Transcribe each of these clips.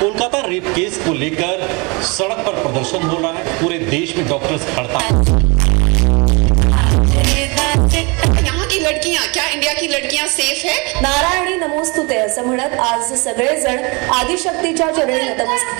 Kolkata rape केस को लेकर सड़क पर प्रदर्शन हो रहा है, पूरे देश में डॉक्टर्स हड़ताल। यहाँ की लड़कियाँ, क्या इंडिया की लड़कियाँ सेफ है? नारायणी नमोस्तुते असं म्हणत आज सगळेजण आदिशक्तीच्या चरणी नतमस्तक.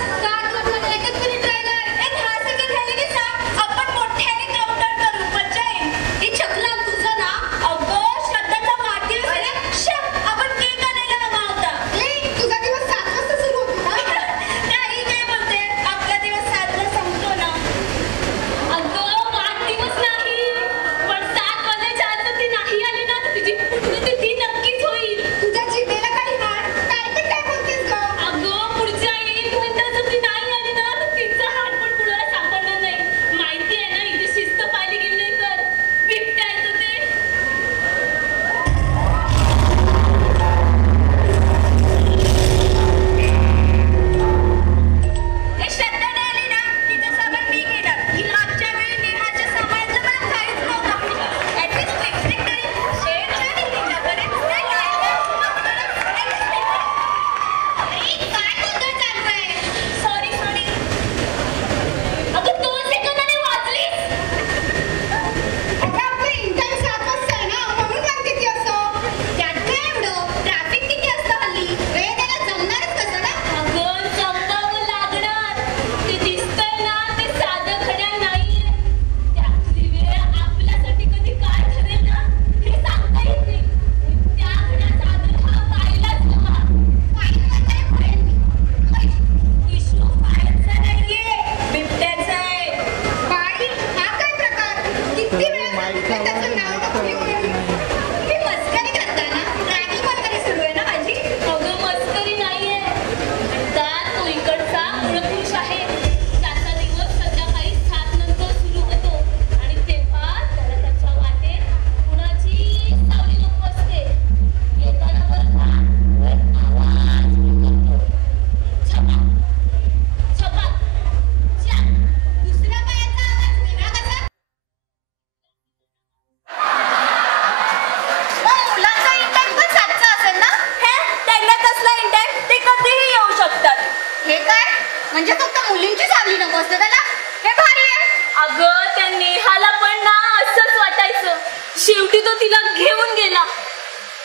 म्हणजे फक्त मुलींची सावली नको असते त्याला. हे भारी आहे. अगं त्या नेहाला पण ना असंच वाटायचं. शेवटी तो तिला घेऊन गेला.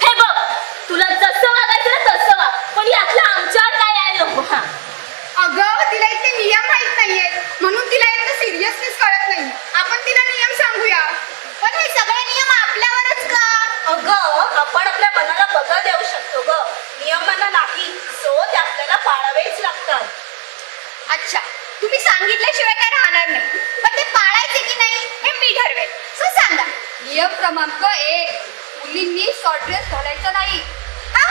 हे बघ, तुला जसं वागायचं ना तसं वाग, पण यातलं आमच्यावर काय आहे नको. अगं तिला इथे नियम माहित नाहीये म्हणून तिला इतकं सिरियसनेस कळत नाही. आपण तिला नियम सांगूया. पण हे सगळे नियम आपल्यावरच का? अगं आपण आपल्या मनाला बदल देऊ शकतो ग, नियमांना नाही. सो ते आपल्याला पाळावेच लागतात. अच्छा, तुम्ही सांगितल्याशिवाय काय राहणार नाही. पण ते पाळायचे की नाही हे मी ठरवेल. सो सांगा. नियम क्रमांक 1, मुलींनी शॉर्ट ड्रेस घालायचा नाही. हा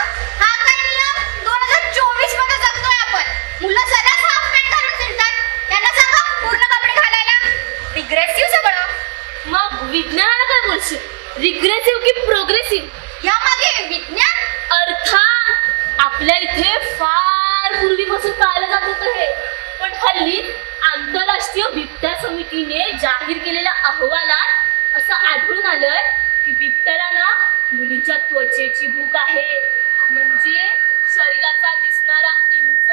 काय नियम? 2024 मध्ये जगतोय आपण. मुलं सदाच हाफ पॅन्ट घालून फिरतात. त्यांना सांगा पूर्ण कपडे घालायला. रिग्रेसिव्ह सगळं. मग विज्ञानाला काय बोलशील? रिग्रेसिव्ह की प्रोग्रेसिव्ह? यामागे विज्ञान. अर्थात आपल्या इथे फार पूर्वीपासून पाहिलं जात होतं हे. पण हल्ली आंतरराष्ट्रीय बिबट्या समितीने जाहीर केलेल्या अहवालात असं आढळून आलंय की बिबट्याला ना मुलीच्या त्वचेची भूक आहे. म्हणजे शरीराचा दिसणारा इंच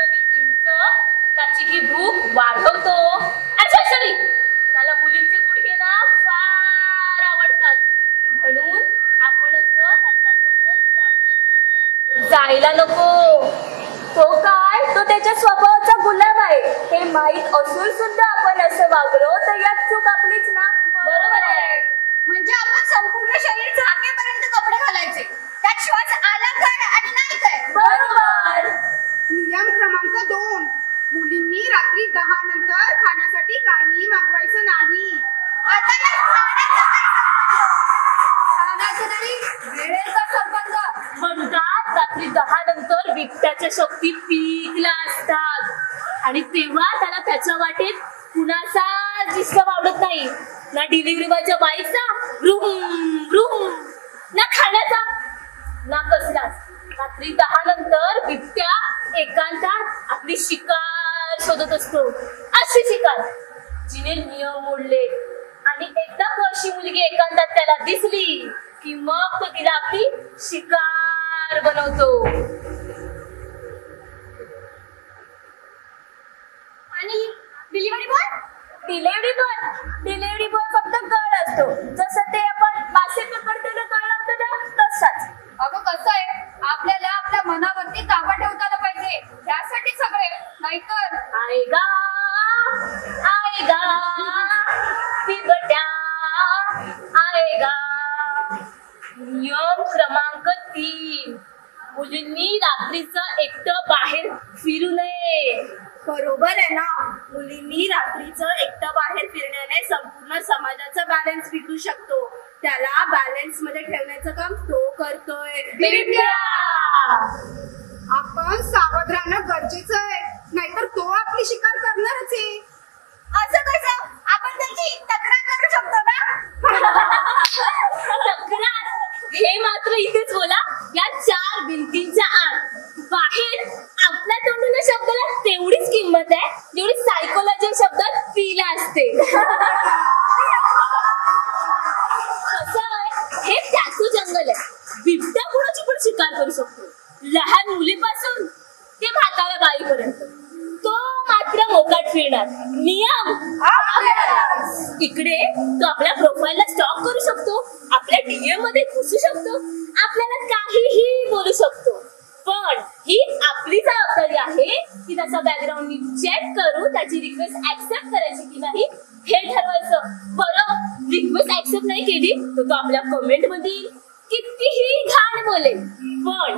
त्याची ही भूक वाढवतो. अच्छा सॉरी, त्याला मुलींचे गुडघे ना फार आवडतात. म्हणून आपण असं त्याच्या समोर शॉर्ट ड्रेस मध्ये जायला नको. तो काय, तो त्याच्या स्वभावाचा गुलाम आहे हे माहित असून सुद्धा आपण असं वागलो तर यात चूक आपलीच ना. बरोबर आहे. म्हणजे आपण संपूर्ण शरीर झाकेपर्यंत कपडे घालायचे. त्यात श्वास आला काय आणि नाही काय. बरोबर. नियम क्रमांक 2, मुलींनी रात्री 10 नंतर खाण्यासाठी काहीही मागवायचं नाही. आता या खाण्याचं नाही, वेळेचा संबंध. म्हणतात रात्री 10 नंतर बिबट्याच्या शक्ती पीकला असतात आणि तेव्हा त्याला त्याच्या वाटेत कुणाचा डिस्टर्ब आवडत नाही. ना डिलिव्हरी बॉयच्या बाईचा रूम, ना खाण्याचा, ना कसलाच. रात्री 10 नंतर बिबट्या एकांतात आपली शिकार शोधत असतो. अशी शिकार जिने नियम मोडले. आणि एकदा अशी मुलगी एकांतात त्याला दिसली की मग तो तिला आपली शिकार बनवतो. नाहीतर आएगा आएगा बिबट्या आएगा. नियम क्रमांक 3, मुलींनी रात्रीचं एकटं बाहेर फिरू नये. बरोबर आहे ना. मुलींनी रात्रीचं एकटं बाहेर फिरण्याने संपूर्ण समाजाचा बॅलन्स बिघडू शकतो. त्याला बॅलन्स मध्ये ठेवण्याचं काम तो करतोय. बिबट्या. आपण सावध राहणं गरजेचं आहे, नाहीतर तो आपली शिकार करणारच आहे. असं कसं? आपण त्यांची तक्रार करू शकतो ना. तक्रार हे मात्र इथेच बोला, या 4 भिंतींच्या आत. बाहेर आपल्या तोंडून शब्दाला तेवढीच किंमत आहे जेवढी सायकोलॉजी शब्दात पीला असते. कसं आहे, हे त्याचं जंगल आहे. बिबट्या कुणाची पण शिकार करू शकतो, लहान मुलीपासून ते म्हाताऱ्या बाईपर्यंत. तो मात्र मोकाट फिरणार. नियम इकडे तो आपल्या प्रोफाईलला स्टॉक करू शकतो, आपल्या डीएम मध्ये घुसू शकतो, आपल्याला काहीही बोलू शकतो. पण ही आपली जबाबदारी आहे की त्याचा बॅकग्राऊंड चेक करू, त्याची रिक्वेस्ट ऍक्सेप्ट करायची की नाही हे ठरवायचं. बरं, रिक्वेस्ट ऍक्सेप्ट नाही केली तर तो आपल्या कमेंट मध्ये कितीही घाण बोलेल, पण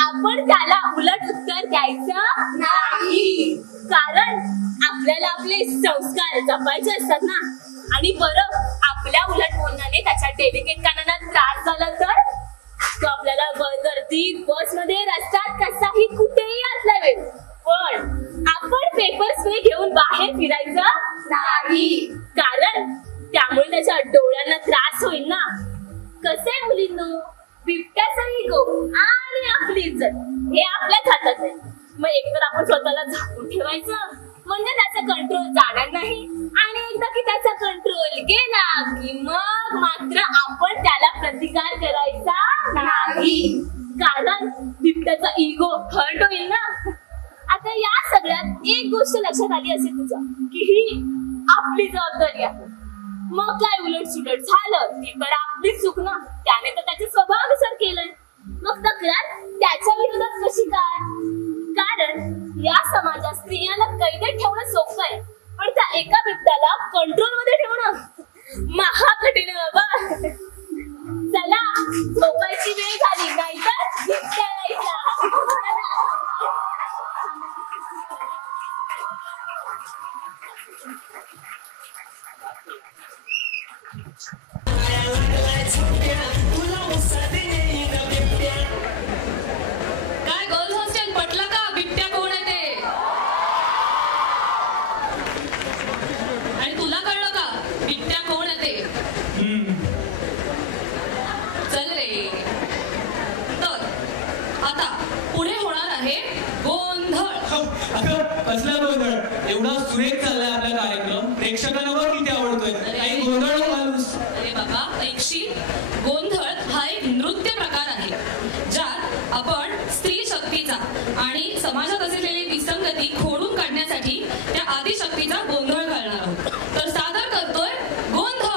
आपण त्याला उलट उत्तर द्यायचं नाही. कारण आपल्याला आपले संस्कार जपायचे असतात ना. आणि बरं, आपल्या उलट बोलण्याने त्याच्या डेलिकेट कानांना त्रास झाला तर तो आपल्याला गर्दीत, बसमध्ये, रस्त्यात कसाही कुठेही असला वेळ, पण आपण पेपर स्प्रे घेऊन बाहेर फिरायचं नाही. कारण त्यामुळे त्याच्या डोळ्यांना त्रास होईल ना. कसे मुलींनो, बिबट्याचा इगो आणि आपली इज्जत हे आपल्याच हातात आहे. मग एकतर आपण स्वतःला झाकून ठेवायचं, म्हणजे त्याचा कंट्रोल जाणार नाही. आणि एकदा की त्याचा कंट्रोल गेला की मग मात्र आपण त्याला प्रतिकार करायचा नाही. कारण बिबट्याचा इगो हर्ट होईल ना. आता या सगळ्यात एक गोष्ट लक्षात आली असेल तुझ्या, की ही आपली जबाबदारी आहे. मग काय उलट सुलट झालं ती तर आपली चूक ना. त्याने तर त्याच्या स्वभावानुसार केलंय. मग तक्रार त्याच्या विरोधात कशी काय? कारण या समाजात स्त्रियांना कैदेत ठेवणं सोपं आहे, पण त्या एका बिबट्याला कंट्रोल मध्ये ठेवणं महाकठीण आहे बाबा. चला, झोपायची वेळ झाली, नाहीतर बिबट्या यायचा. काय गर्ल्स हॉस्टेल पटलं का? बिबट्या कोण आहे ते? आणि तुला कळलं का बिबट्या कोण आहे ते? चल रे. तर आता पुढे होणार आहे गोंधळ. कसला गोंधळ? एवढा सुरेख चाललाय आपला कार्यक्रम, प्रेक्षकांना बघ किती आवडतोय. काही गोंधळ घालूस. अरे बाबा, ऐकशील? गोंधळ हा एक नृत्य प्रकार आहे ज्यात आपण स्त्री शक्तीचा आणि समाजात असलेली विसंगती खोडून काढण्यासाठी त्या आदिशक्तीचा गोंधळ घालणार आहोत. तर सादर करतोय गोंधळ.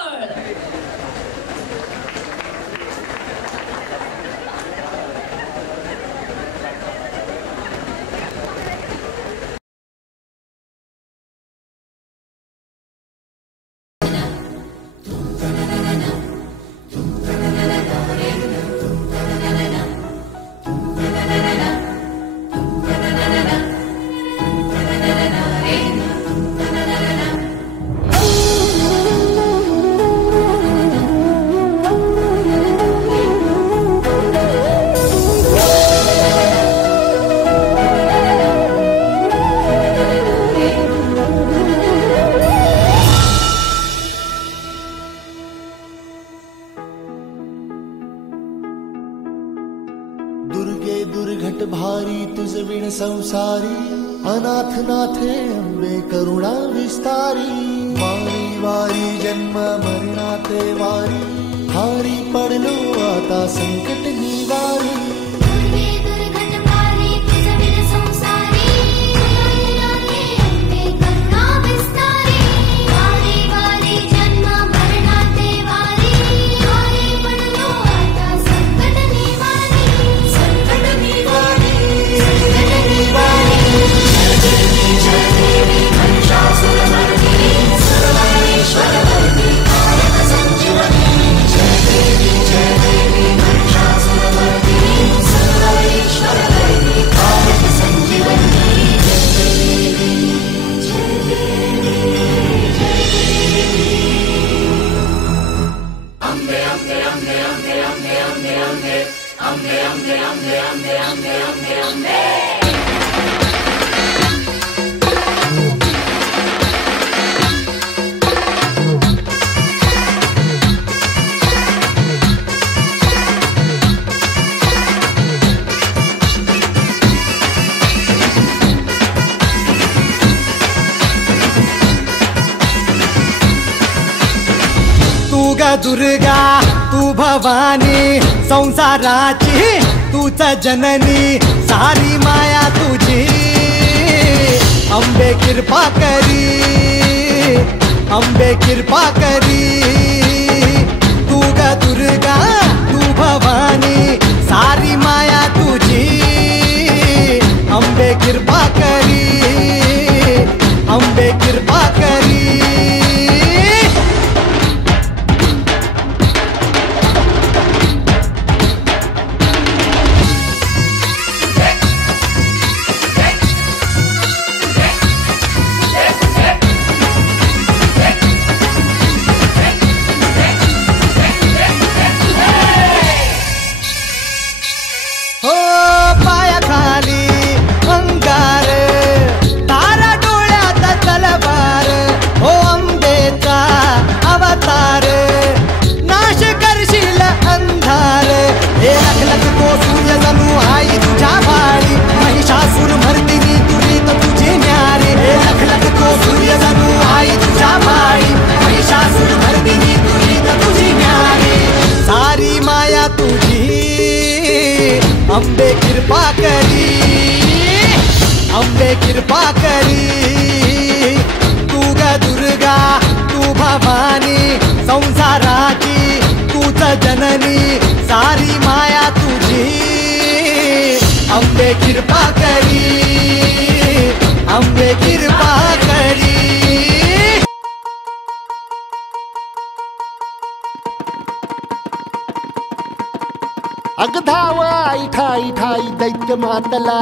दुर्गे दुर्घट भारी तुझ विण संसारी, अनाथ नाथे अंबे करुणा विस्तारी. वारी वारी जन्म मरणाते वारी, हारी पडलो आता संकट निवारी. दुर्गा तू भवानी संसाराची तूच जननी सारी माया तुझी अंबे कृपा करी अंबे कृपा करी तू ग दुर्गा तू भवानी सारी माया तुझी अंबे कृपा करी अंबे कृपा करी अंबे कृपा करी अंबे कृपा करी तू ग दुर्गा तू भवानी संसाराची तूच जननी सारी माया तुझी अंबे कृपा करी अंबे कृपा करी अगधाव आई ठाई ठाई दैत्य मातला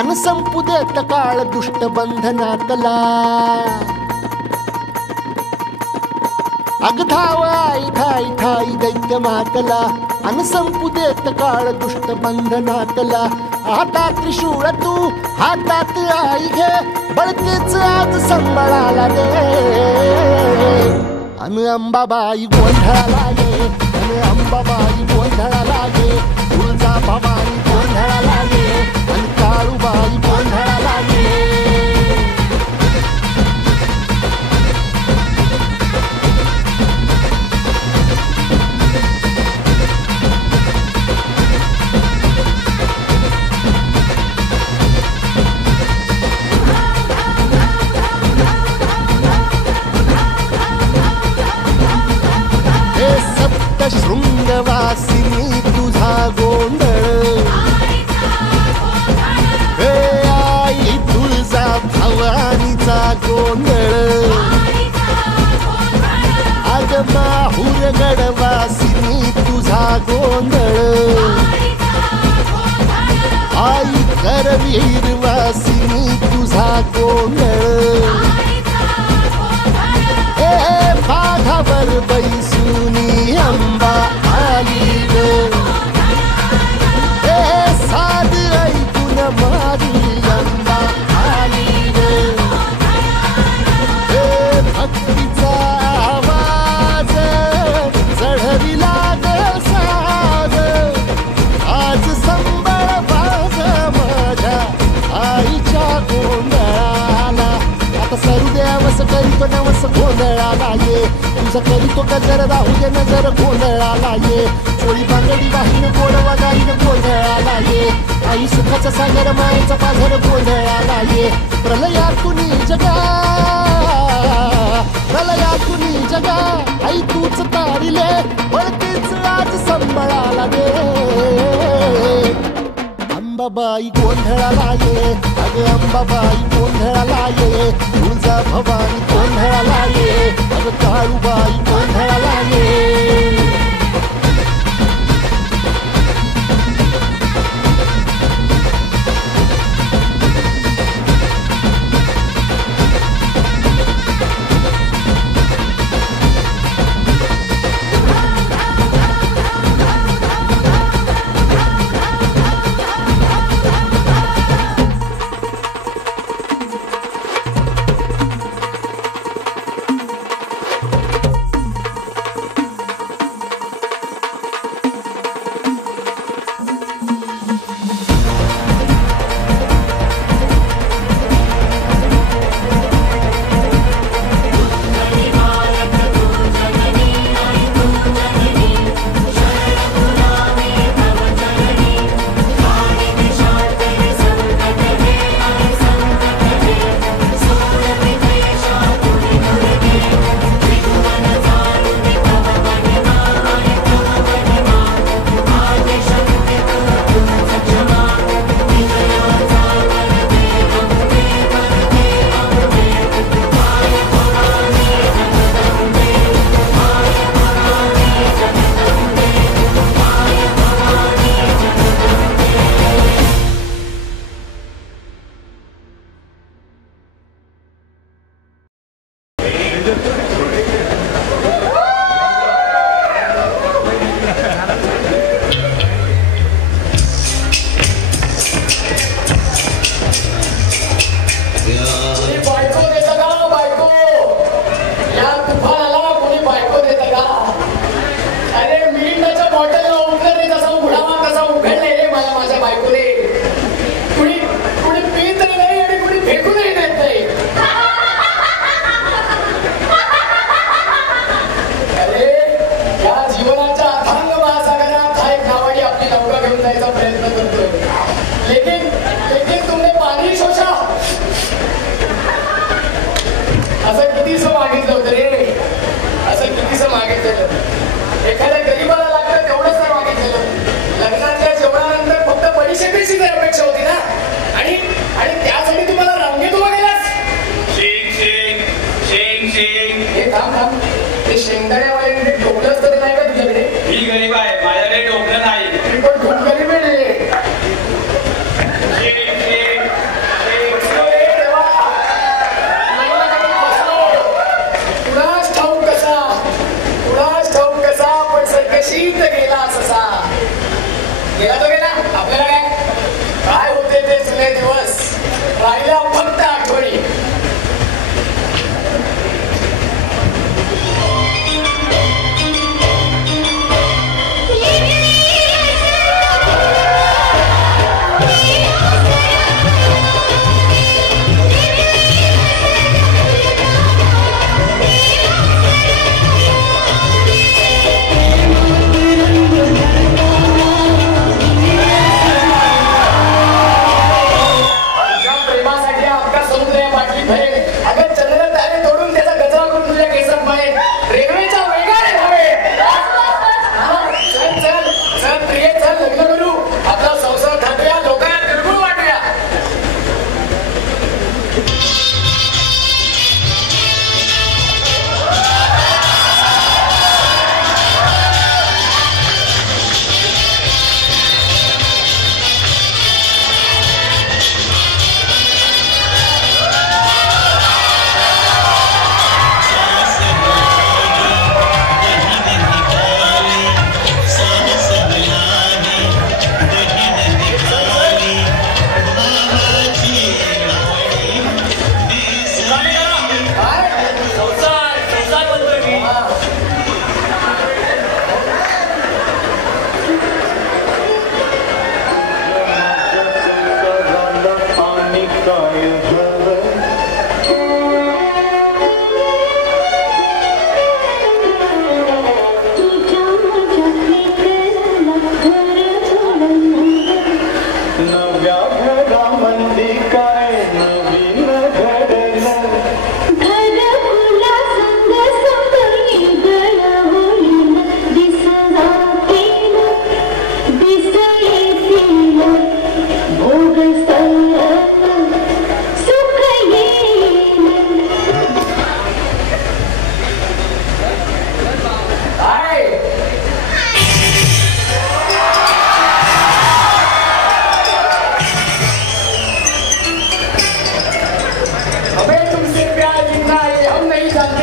अन संपू देत काळ दुष्ट बंधनातला अगधाव आई ठाई ठाई दैत्य मातला अन संपू देत काळ दुष्ट बंधनातला हातात त्रिशूळ तू हातात आई घे बळतेच आज संबळाला रे अन अंबाबाई गोंधळाला गे अन अंबाबाई गोंधळाला गे तुळजा भवानी गोंधळाला गे अन काळूबाई गोंधळाला गे शृंगवासिनी तुझा गोंधळ हे आई तुळजा भवानीचा गोंधळ अग माहुर गडवासिनी तुझा गोंधळ आई करवीर वासिनी तुझा गोंधळ हे बाघावर बैसुनी अंबा आली ग हे साध ऐकून माझी अंबा आली ग हे भक्तीचा आवाज चढविला ग साज आज संबळ बाज माझ्या आईच्या गोंधळाला आता सरू देवस करीतो नवस गोंधळाला ये तुझं करीतो गजर राहू दे नजर गोंधळाला ये चोळी बांगडी वाहीन गोडवा गाईन गोंधळाला ये आई सुखाचा सागर मायेचा पाझर गोंधळाला ये प्रलयातुनी जगा प्रलयातुनी जगा आई तूच तारिले बळतीच आज संबळाला दे अंबाबाई गोंधळाला ये अगं अंबा काळूबाबाई गोंधळाला ये, तुळजा भवानी गोंधळाला ये, अगं काळूबाई गोंधळाला ये.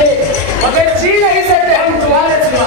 चाहिए मगर जी नहीं सकते हम तुम्हारे सिवा।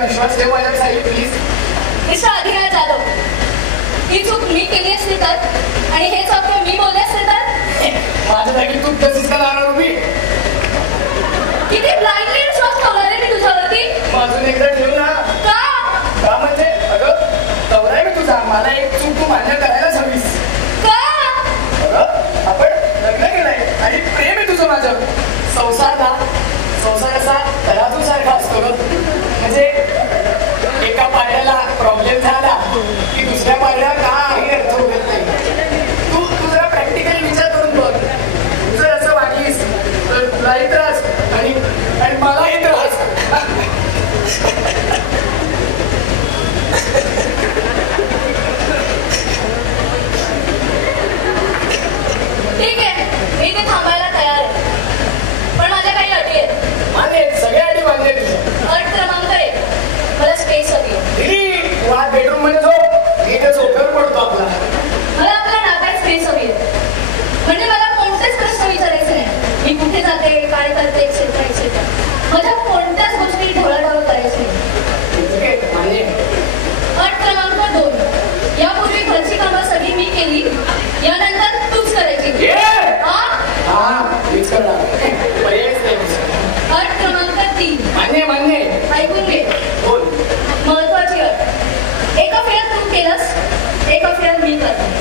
विश्वास ठेव माझ्यावर साई प्लीज. मिस्टर अधिकार जाधव, ही चूक मी केली असते तर आणि हे वाक्य मी बोलले असते तर माझ्या जागी तू तशीच का राहणार उभी. किती ब्लाइंडली विश्वास ठेवला रे मी तुझ्यावरती. अजून एकदा ठेव ना. का म्हणजे अगं तवराय मी तुझा, मला एक चूक तू मान्य करायलाच हवीस. का अगं आपण लग्न केलंय आणि प्रेम आहे तुझं माझं. संसार असा तराजू सारखा असतो ग. म्हणजे एका पाड्याला प्रॉब्लेम झाला की दुसऱ्या पाड्याला काही अर्थ उगत नाही. तू जरा प्रॅक्टिकल विचार करून बघ. तू जर असं वागलीस तर केली, यानंतर तूच करायची. हीच करणार. पर्यायच नाही. अट क्रमांक 3. मान्य. ऐकून घे. बोल. महत्वाची अट. एक अफेअर तू केलंस, एक अफेअर मी करते.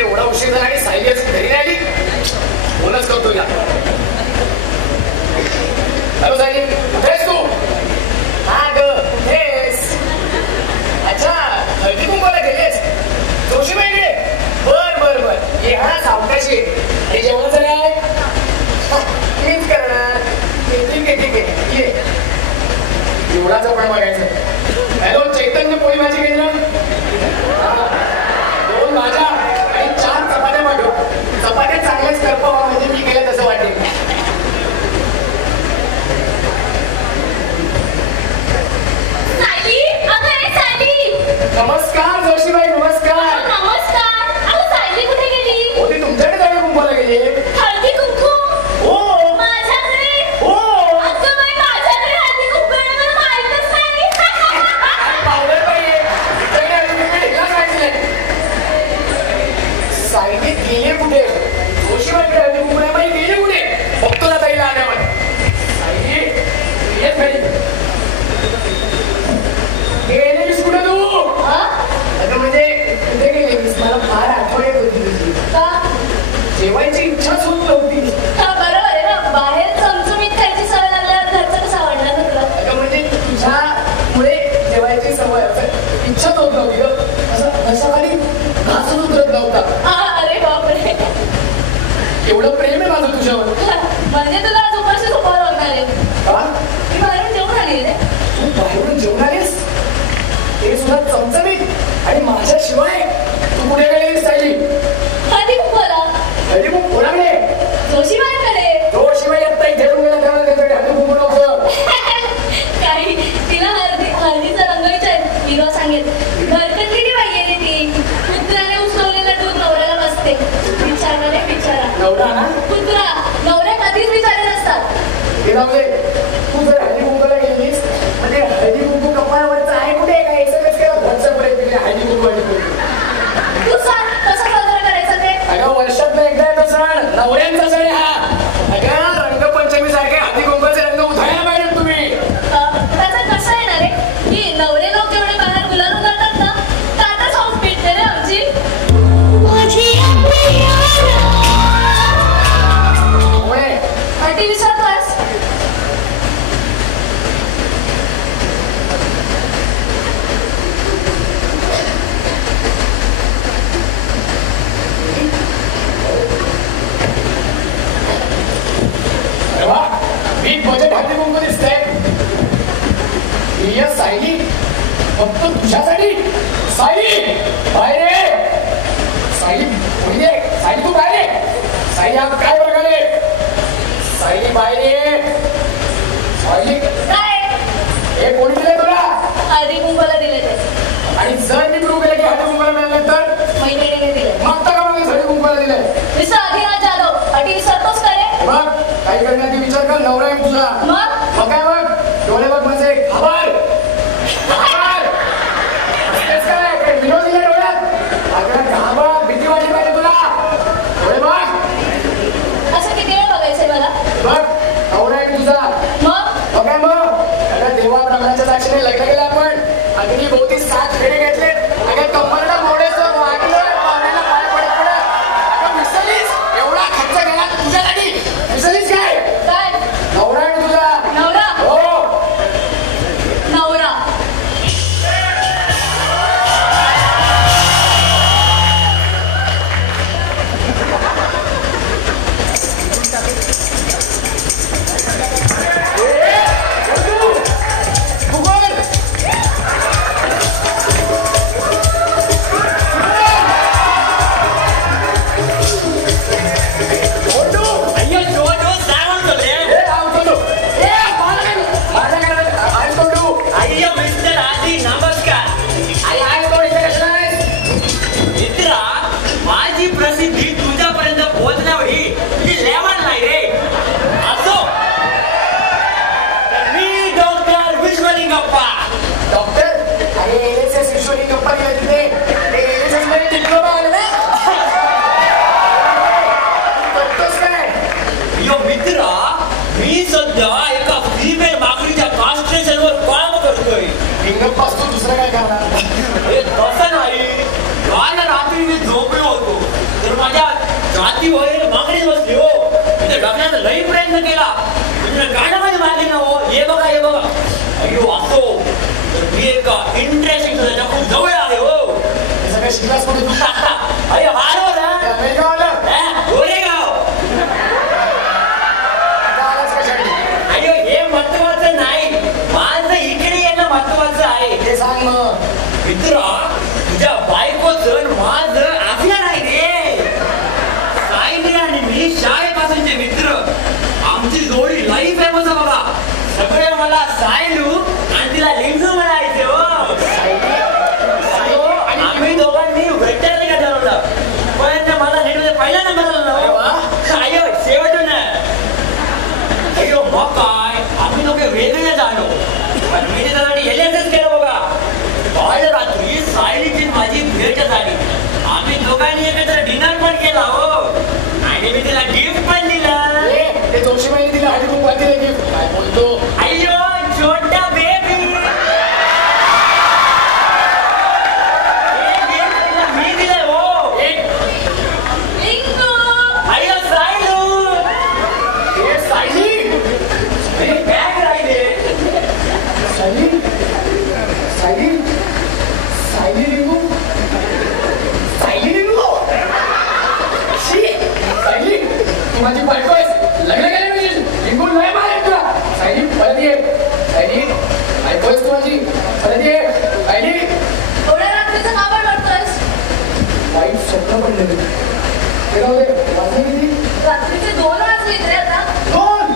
एवढा उशीर झाला आणि सायली घरी नाही आली. फोनच करतो या. हॅलो सायली, कुठेस तू? हा ग, कुठेस? अच्छा, हळदी कुंकवाला गेलेस? जोशीबाईकडे? बर. ये हा सावकाशी. आणि जेवणाचं काय? मीच करणार. ठीक आहे. ये. एवढाच आपण बघायचं. हॅलो, चैतन्य पोळी भाजी केंद्र? दोन भाज्या आणि 4 चपात्या पाठव. चपात्या चांगल्याच करपवा, म्हणजे मी केलं तसं वाटेल. नमस्कार जोशीबाई, नमस्कार. अहो सायली कुठे गेली? हो, ती तुमच्याकडे हळदी कुंकवाला गेली. हळदी कुंकू? हो. माझ्याकडे? हो. अगं बाई, माझ्याकडे हळदी कुंकू आहे, मला माहीतच नाही. पावलं पाहिजे. तुमच्याकडे हळदी कुंकू हिला सांगितलंय. सायली गेले कुठे? जोशीबाईकडे हळदी कुंकू नाही, बाई गेले कुठे? बघतो ना ताईला आल्यावर. सायली येत घरी. गेलेलीस कुठे तू? अगं म्हणजे कुठे गेलेलीस? मला फार आठवण येत होती तुझी. का? जेवायची इच्छाच होत नव्हती. बरोबर आहे ना, बाहेर चमचमीत खायची सवय लागल्यावर घरचं कसं आवडणार ना तुला? अगं म्हणजे तुझ्यामुळे जेवायची सवय इच्छाच होत नव्हती. असं घशाखाली घासून उतरत नव्हता. अरे बापरे, एवढं प्रेम आहे माझं तुझ्यावर. म्हणजे तुला आज उपाशी झोपावं लागणार आहे. का? मी बाहेरून जेवून आली रे. तू बाहेरून जेवून आलीस? ते सुद्धा चमचमीत. आणि माझ्याशिवाय तू कुठे गेलीस सायली? हळदी कुंकवाला. हळदी कुंकू कोणाकडे? जोशीबाईकडे. जोशीबाई आता इथे येऊन गेला, त्याला त्याच्याकडे हळदी कुंकू नव्हतं. काही तिला हळदीचा रंग विचार, मी तुला सांगेल. घरकटलेली बाई गेली ती. कुत्र्याने उसवलेलं दूध नवऱ्याला बसते. विचारा नवरा ना? कुत्रा नवऱ्या कधीच विचारले नसतात. हे जाऊ दे. तू जर हळदी कुंकूला गेलीस म्हणजे हळदी कुंकू कपाळावरचं आहे कुठे? काय SMS केला व्हॉट्सअपवर तिकडे हळदी कुंकू. तू सांग कसं साजरा करायचं ते? अगं वर्षातनं एकदा येतो सण, नवऱ्यांचा सण आहे हा. अगं रंगपंचमी सारखे हळदी कुंकूचे रंग उधळायला पाहिजेत तुम्ही. त्याचं कसं येणार आहे की नवरे लोक एवढे बाहेर गुलाल उधळतात ना, त्यातच हाऊस पेटते रे आमची. अटी विचारतोस? बिग बजेट हळदी कुंकू दिसतंय. सायली फक्त तुझ्यासाठी. सायली बाहेर ये. सायली पुढे ये. सायली तू बाहेर ये. सायली हा काय प्रकारे? सायली बाहेर ये. सायली काय? हे कोणी दिले तुला? हळदी कुंकवाला दिले ते. आणि जर मी प्रूव्ह केलं की हळदी कुंकवाला मिळालं तर? मैत्रिणीने दिले. मग तर का मला हळदी कुंकवाला दिलंय? मिस्टर अधिराज जाधव, अटी विचारतोस का रे? बघ काही करण्याची विचार कर. नवरा आहे तुझा. मग काय बघ डोळे बघ म्हणजे खबर. विनोदीला डोळे मित्रा, मी सध्या एका फिमेल माकडीच्या कास्ट्रेशनवर काम करतोय. लिंगपास तू दुसरं काय करणार? हे तसं नाही. काल रात्री मी झोपलो होतो तर माझ्या जातीवर मागणी बसली हो. मी डबण्याचा लई प्रयत्न केला. गाण्यामध्ये मागली ना हो. हे बघा हे बघा. अयो असो तर मी एका इंटरेस्टिंग त्याच्या खूप जवळ आहे हो. हे सगळं शिकलास कुठे तू? अरे हारो ना गोरेगाव. अयो हे महत्वाचं नाही. माझं इकडे येणं महत्वाचं आहे. ते सांग मग. मित्रा, तुझ्या बायकोचं माझं असलं नाही रे. सायली आणि मी शाळेपासूनचे मित्र. आमची जोडी लई फेमस आहे बघा. सगळे मला सायलू आणि तिला लिंगू म्हणायचे हो. आम्ही दोघांनी वेटरने का ठरवलं पण मला नेटमध्ये पहिला नंबर आला. अयो शेवटून अयो मग काय आम्ही दोघे वेगळे झालो. पण मी त्यासाठी एलियन्सच केलं बघा. काल रात्री सायलीची माझी भेट झाली. आम्ही दोघांनी एकत्र डिनर पण केला हो. आणि मी तिला गिफ्ट पण दिलं. ते जोशीबाईने दिलं हळदी कुंकू दिलं गिफ्ट. काय बोलतो? अय्यो छोटा बेबी. मी दिलंय हो. अय्यो सायलू. हे सायली बॅग राहिले. सायली सायली सायली लिंगू सायली लिंगू सायली तू माझी बायको आहेस. लग्न केलं म्हणजे लिंगू लय मारेल तुला. सायली परत ये. सायली बायको आहेस तू माझी. परत ये सायली. एवढ्या रात्रीचं का बडबडतोयस? वाईट स्वप्न पडले ते राहू दे. वाजले किती? रात्रीचे 2 वाजले रे आता. 2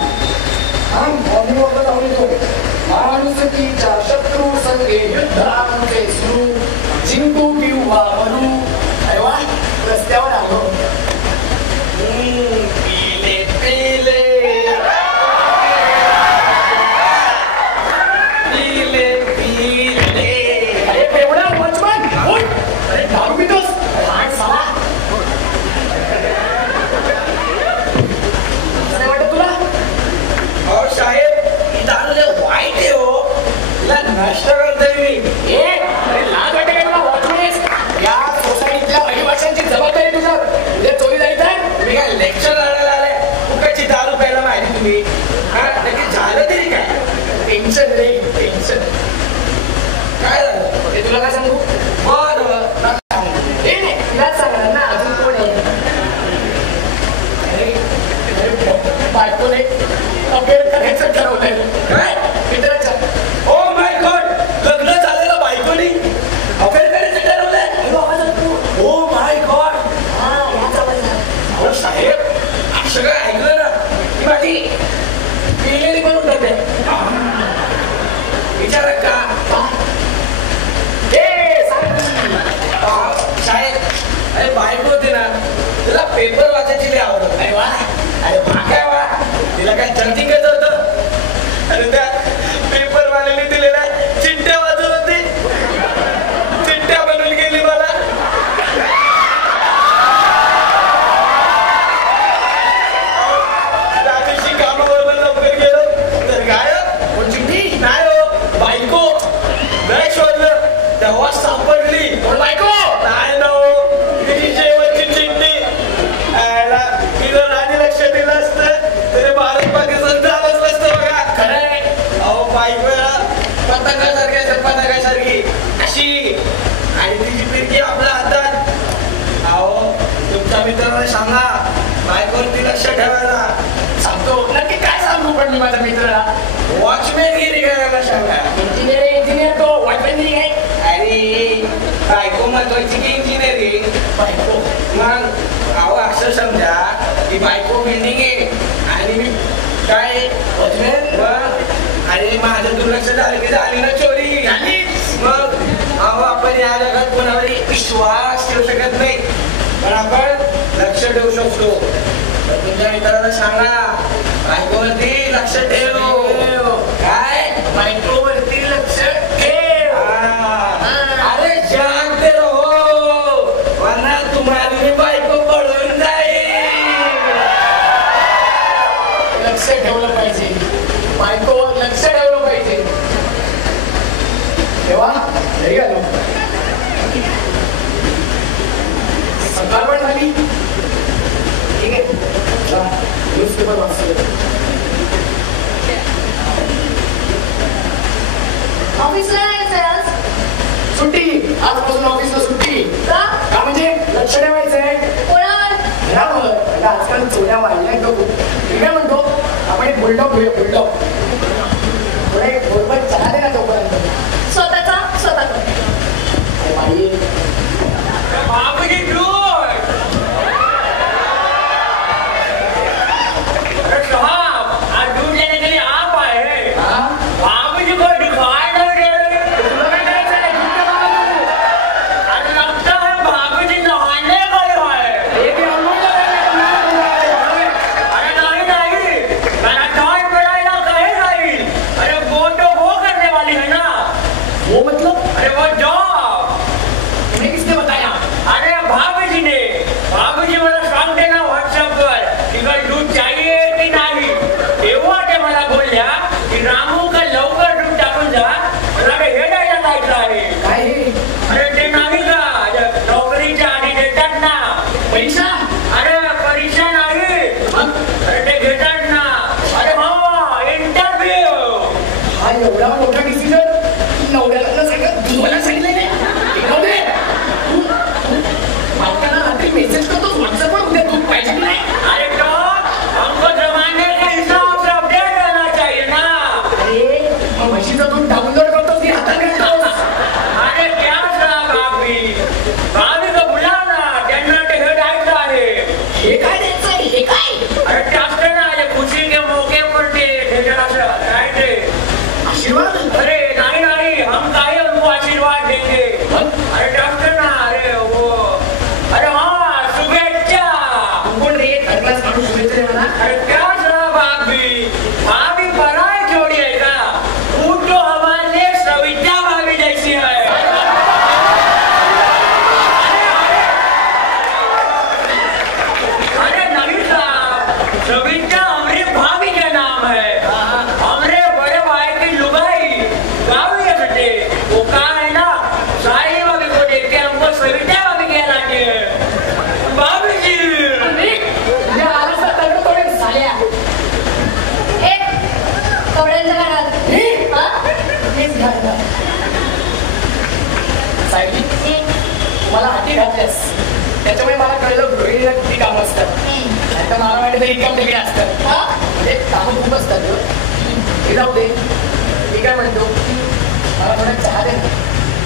हा मॉर्निंग वॉकला जाऊन येतो. माणुसकीच्या शत्रू संगे युद्ध आमचे सुरू. जिंकू किंवा मरू. अरे वा रस्त्यावर आलो. पीले पीले पीले पीले. अरे बेवडा वॉचमन उठ. अरे दारू पितोस लहान साला. काय वाटत तुला? और साहेब ही दारू लय वाईट आहे हो. तिला नष्ट करतोय मी. अरे लाज वाटते काय तुला? वॉचमन आहेस. या सोसायटीतल्या रहिवाशांची जबाबदारी तुझ्या. उद्या चोरी झाली तर मी काय लेक्चर लावायला आले. कुकाची दारू प्यायला माहिती तुम्ही. हा नक्की झालं तरी काय? टेन्शन रे टेन्शन. काय झालं ते तुला काय सांगू? बरं तिलाच सांगणार ना. अजून कोण आहे? बायकोने अफेअर करायचं ठरवलंय. काय मित्राच्या. ओ माय गॉड लग्न झालेलं बायकोनी अफेअर करायचं ठरवलंय. Oh my God. अहो साहेब असं सगळं ऐकलं ना की माझी पिलेली पण उठत आहे. विचारा का शाळेत अरे बायको होती ना तिला पेपर वाचायची लई आवडत. अरे वा अरे वा काय वा तिला काय जर्निंग करत होतं. आणि त्या पेपर वाल्याने दिलेल्या चिठ्ठ्या वाचत होती. चिठ्ठ्या बनवून गेली मला. त्या दिवशी कामाबरोबर लवकर गेलो तर गायब. कोण चिठ्ठी नाही हो बायको. नाही शोधलं तेव्हा सापडली. कोण बायको नाही ना हो तिची शेवटची चिठ्ठी. तिथं आधी लक्ष दिलं असतं तरी भारत पाकिस्तान झालंच नसतं बघा. खरंय अहो बायकोला पतंगासारखी अशी आणि तिची पिरकी आपल्या हातात. अहो तुमच्या मित्राला सांगा बायकोवरती लक्ष ठेवायला. सांगतो नक्की काय सांगू पण मी माझ्या मित्राला. वॉचमॅनगिरी करायला सांगा. इंजिनियर तो वॉचमॅनगिरी आहे. अरे बायको महत्वाची की इंजिनिअरिंग. बायको मग अहो असं समजा की बायको बिल्डिंग आहे आणि मी काय अरे माझं दुर्लक्ष झालं की झाली ना चोरी. मग अहो आपण या जगात कोणावरही विश्वास ठेवू शकत नाही पण आपण लक्ष ठेवू शकतो. तर तुमच्या मित्राला सांगा बायकोवरती लक्ष ठेव. काय बायकोवरती लक्ष ठेव. अरे शांत रहो वरना तुम्हारी बायको पळून जाईल. लक्ष ठेवलं पाहिजे, बायकोवर लक्ष ठेवलं पाहिजे. तेव्हा घरी आलो, सकाळ पण झाली. ठीक आहे, न्यूजपेपर वाचतो. ऑफिसला जायचंय आज? सुट्टी, आजपासून ऑफिसला सुट्टी. का म्हणजे लक्ष ठेवायचंय कोणावर? घरावर. आजकाल चोऱ्या वाढल्या तो. मी काय म्हणतो, आपण एक बुलडॉग घेऊया. बुलडॉग थोडा एक बरोबर चहा दे ना तोपर्यंत. स्वतःचा स्वतः कर. बाई बाबूजी दूध. अरे साहब, आज दूध लेने के लिए आप आए हैं. बाबूजी को दिखाई नहीं दे रहे. अरे लगता है बाबूजी नहाने गए हैं. अरे नहीं नहीं, मेरा टाइम पड़ाएगा कहे नहीं. अरे वो तो वो करने वाली है ना. वो मतलब? अरे वो जॉब. तुम्हें किसने बताया? अरे भाभी ने. भाभी मला सांगते ना व्हॉट्सअपवर तिला दूध चाहिए की नाही. तेव्हा ते मला बोलल्या की रामू का लवकर दूध टाकून जा, मला हे द्यायला जायचं आहे. काय? अरे ते नाही का नोकरीच्या आधी देतात ना पैसा. अरे परीक्षा नाही, अरे ते घेतात ना. अरे हा इंटरव्ह्यू. हा एवढा मोठा डिसिजन नवऱ्याला सगळं सांगितलं नाही. बायकांना रात्री मेसेज करतो व्हॉट्सअपवर, उद्या दूध पाहिजे की नाही. अरे तो हमको जमाने के हिसाब से अपडेट रहना चाहिए ना. अरे मग म्हशीचं दूध डाउनलोड करतो की हातात घेतोस? अरे क्या भाभी, भाभी को बुला ना, त्यांना ते हे द्यायचं आहे. हे काय द्यायचं आहे? हे काय? अरे ते असतं ना, हे खुशी के मौके पर ते असं काय ते आशीर्वाद. अरे नाही नाही, हम काही उनको आशीर्वाद देंगे. अरे ते असतं ना, अरे वो, अरे हा शुभेच्छा. कोण रे? थर्ड क्लास माणूस शुभेच्छा दे मला. अरे क्या भाभी, भाभी पराई जोड़ी है का. वो तो हमारे लिए सविता भाभी जैसी है. अरे नहीं साहब, सविता हमारी भाभी का नाम है. हमारे बड़े भाई की लुगाई गावी है. वो कहा है ना, सारी भाभी को देख के हमको सविता भाभी कहलाती है. भाभी जी उद्या आलास तर दगड तोडेल साल्या. कवड्यांच्या घरात हेच घालणार. सायली, मला हाती घातल्यास त्याच्यामुळे मला कळलं गृहिणीला किती कामं असतात. आता मला वाटतं रिकाम तिकडे असतात. म्हणजे कामं खूप असतात. हे जाऊ दे, मी काय म्हणतो, मला थोडा चहा दे ना.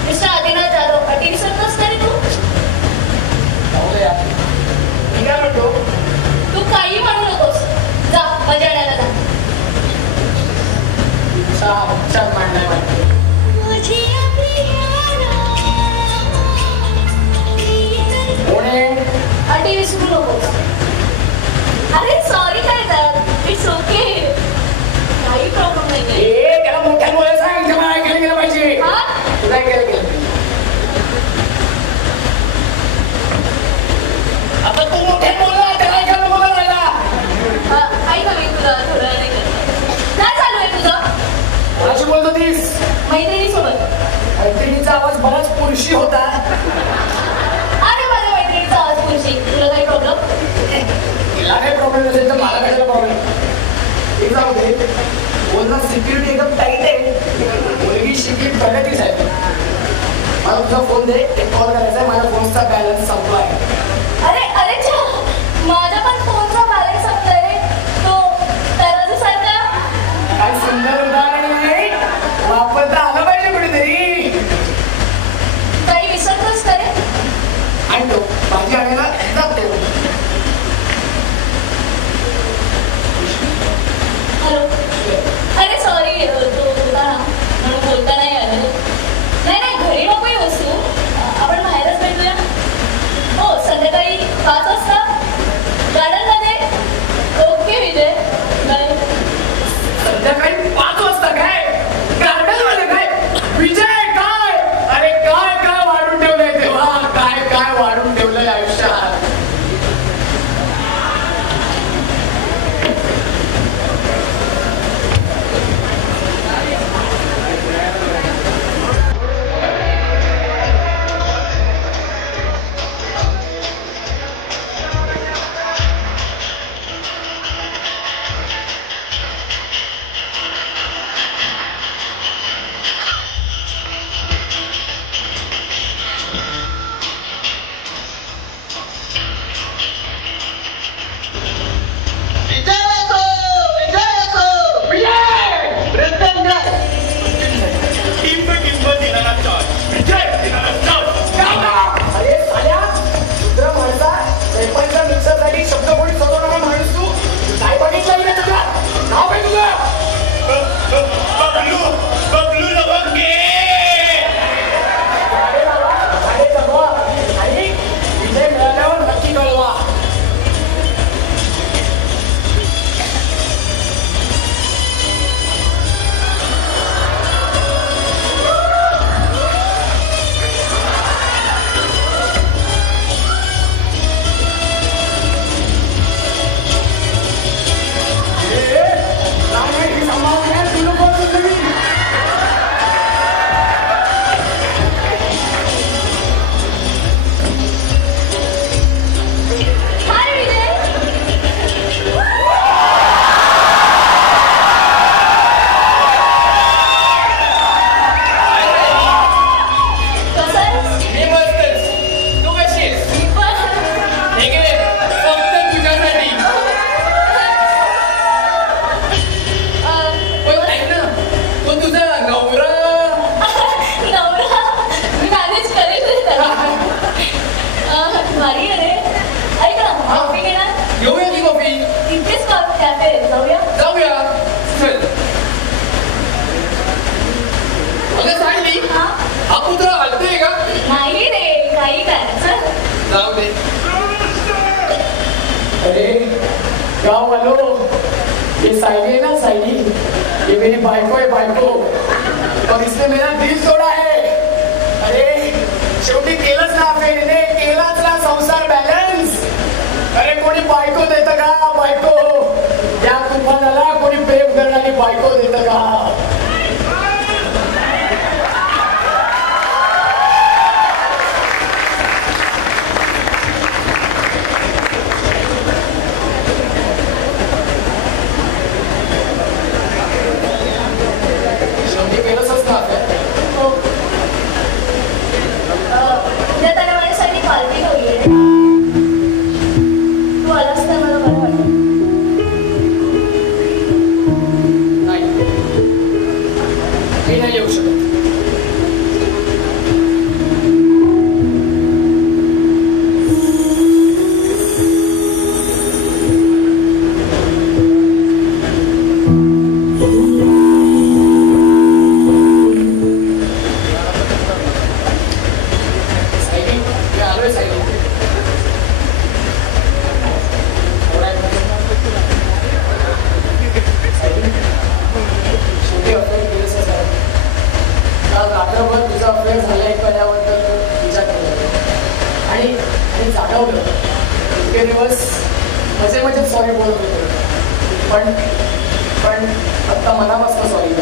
मिस्टर आदिनाथ जाधव, अटी विसरत नसते रे तू. जाऊ दे यार. मी काय म्हणतो, तू काही म्हणू नकोस. जा मजा येण्याला जा. चहा मांडलाय वाटतं. कोण आहे? अटी विसरू नकोस. अरे सॉरी काय तर, इट्स ओके, काही प्रॉब्लेम नाही. ए त्याला मोठ्या मुळे सांग, तेव्हा ऐकायला गेलं पाहिजे. तुला ऐकायला गेलं पाहिजे. आता तू मोठ्या मुलं त्याला ऐकायला नको करायला. ऐक मी तुला थोडं नाही काय चालू आहे तुझं? कोणाशी बोलत होतीस? मैत्रिणीसोबत. मैत्रिणीचा आवाज बराच पुरुषी होता. अरे माझ्या मैत्रिणीचा आवाज पुरुषी. तुला काही प्रॉब्लेम? तिला काही प्रॉब्लेम नसेल तर मला कशाला प्रॉब्लेम. हे जाऊ दे, बोलणं सिक्युरिटी एकदम टाईट आहे. मुलगी शिकली प्रगतीच आहे. मला तुझा फोन दे, एक कॉल करायचा आहे. माझ्या फोनचा बॅलन्स संपला आहे. अरे अरे माझ्या पण फोनचा बॅलन्स संपलाय रे. तो तराजू सारखा. काय सुंदर उदाहरण आहे. वापरता आलं पाहिजे कुठेतरी. काही विसरतोस का रे? आणतो भाजी आणायला जातो. हॅलो. अरे सॉरी, तो होता ना म्हणून बोलता नाही आलं. नाही नाही, घरी नको येऊस तू. आपण बाहेरच भेटूया. हो सर. जाऊया जाऊया चल. अगं सायली, हा पुत्र हलतोय का? नाही रे, काही काय. चल जाऊ दे. अरे गाँव वालों, ये साइली है ना साइली, ये मेरी बाइको है बाइको, और इसने मेरा दिल तोड़ा है. अरे शेवटी केलंच ना फेरीने, केलाच ना संसार बॅलन्स. अरे कोणी बायको देतं का? बायको या तुफानाला कोणी प्रेम करणारी बायको देतं का? उद्या त्याला माझ्यासाठी पार्टी ठेवली. तू आलास तर मला बरं वाटेल. मी नाही येऊ शकत. सॉरी बोलत होतो, पण आता मनापासून सॉरी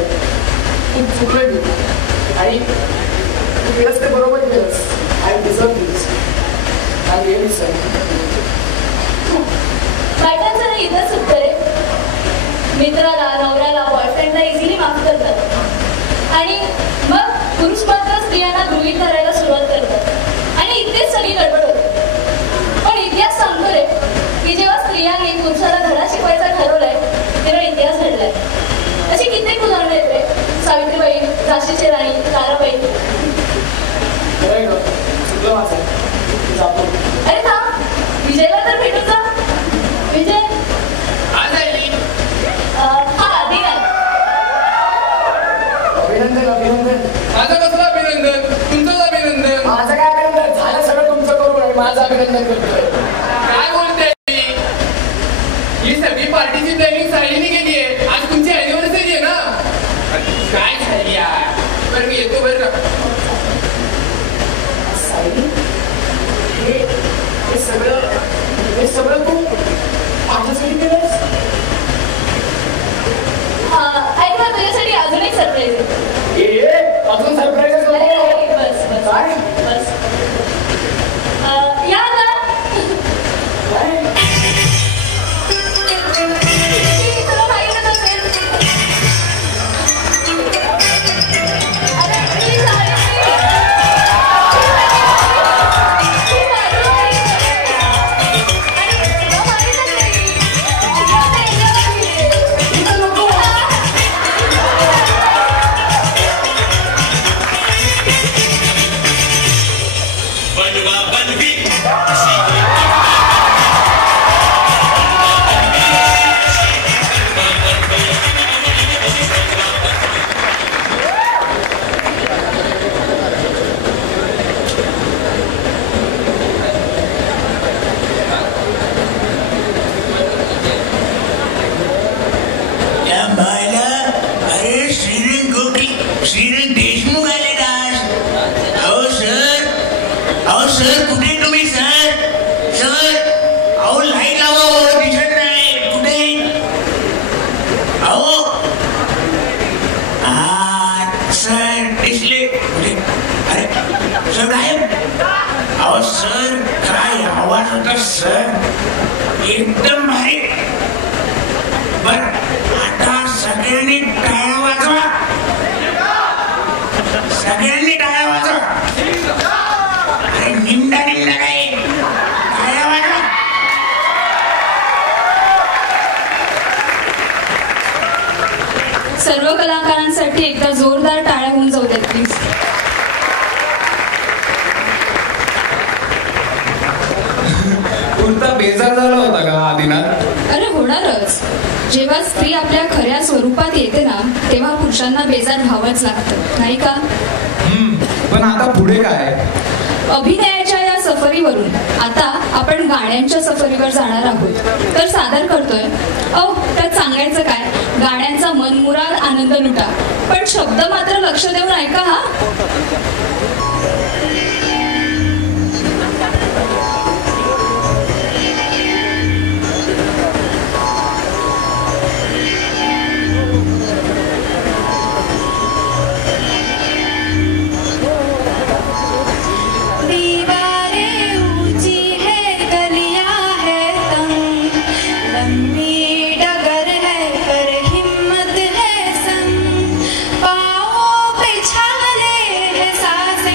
खूप चुकलोय मी. आणि तू केलंस ते बरोबर केलंस. I deserve this. I really sorry. बायकांचं नाही इथंच उत्तर आहे. मित्राला, नवऱ्याला, बॉयफ्रेंडला इझिली माफ करतात आणि मग पुरुष मात्र स्त्रियांना गृहीत धरायला सुरुवात करतात आणि इथेच सगळी गडबड होते. पण इतिहास सांगतो रे की जेव्हा स्त्रियांनी पुरुषाला धडा शिकवायचा ठरवलाय तेव्हा इतिहास घडलाय. अशी कित्येक उदाहरणं आहेत रे. सावित्रीबाई, झाशीची राणी, ताराबाई. अरे थांब, विजयला तर भेटून जा. विजय अभिनंदन अभिनंदन. माझं कसलं अभिनंदन? तुमचंच अभिनंदन. माझं काय अभिनंदन? झालं सगळं तुमचं करून आहे. माझं अभिनंदन करतोय. काय बोलते? ही सगळी पार्टीची प्लॅनिंग सायलीने केली आहे. आज तुमची अॅनिव्हर्सरी आहे ना. काय झाली यार. बरं मी येतो बरं का. सायली, हे सगळं तू माझ्यासाठी केलंस? ऐक ना, तुझ्यासाठी अजून एक सरप्राईज आहे. अजून सरप्राईज बस बस बस. या ना. तुला माहिती नसेल. अरे प्लीज एकदम भारी. बर आता सगळ्यांनी टाळ्या वाजवा. सगळ्यांनी टाळ्या वाजवा. अरे निमडा काय टाळ्या वाजवा. सर्व कलाकारांसाठी एकदा जोरदार टाळ्या होऊन जाऊ देत प्लीज. कुर्ता बेजार झाला होता का आदिनाथ? अरे होणारच. जेव्हा स्त्री आपल्या खऱ्या स्वरूपात येते ना तेव्हा पुरुषांना बेजार व्हावंच लागतं, नाही का? पण आता पुढे काय? अभिनयाच्या या सफरीवरून आता आपण गाण्यांच्या सफरीवर जाणार आहोत. तर सादर करतोय. त्यात सांगायचं काय, गाण्यांचा मनमुराद आनंद लुटा, पण शब्द मात्र लक्ष देऊन ऐका हा. सांस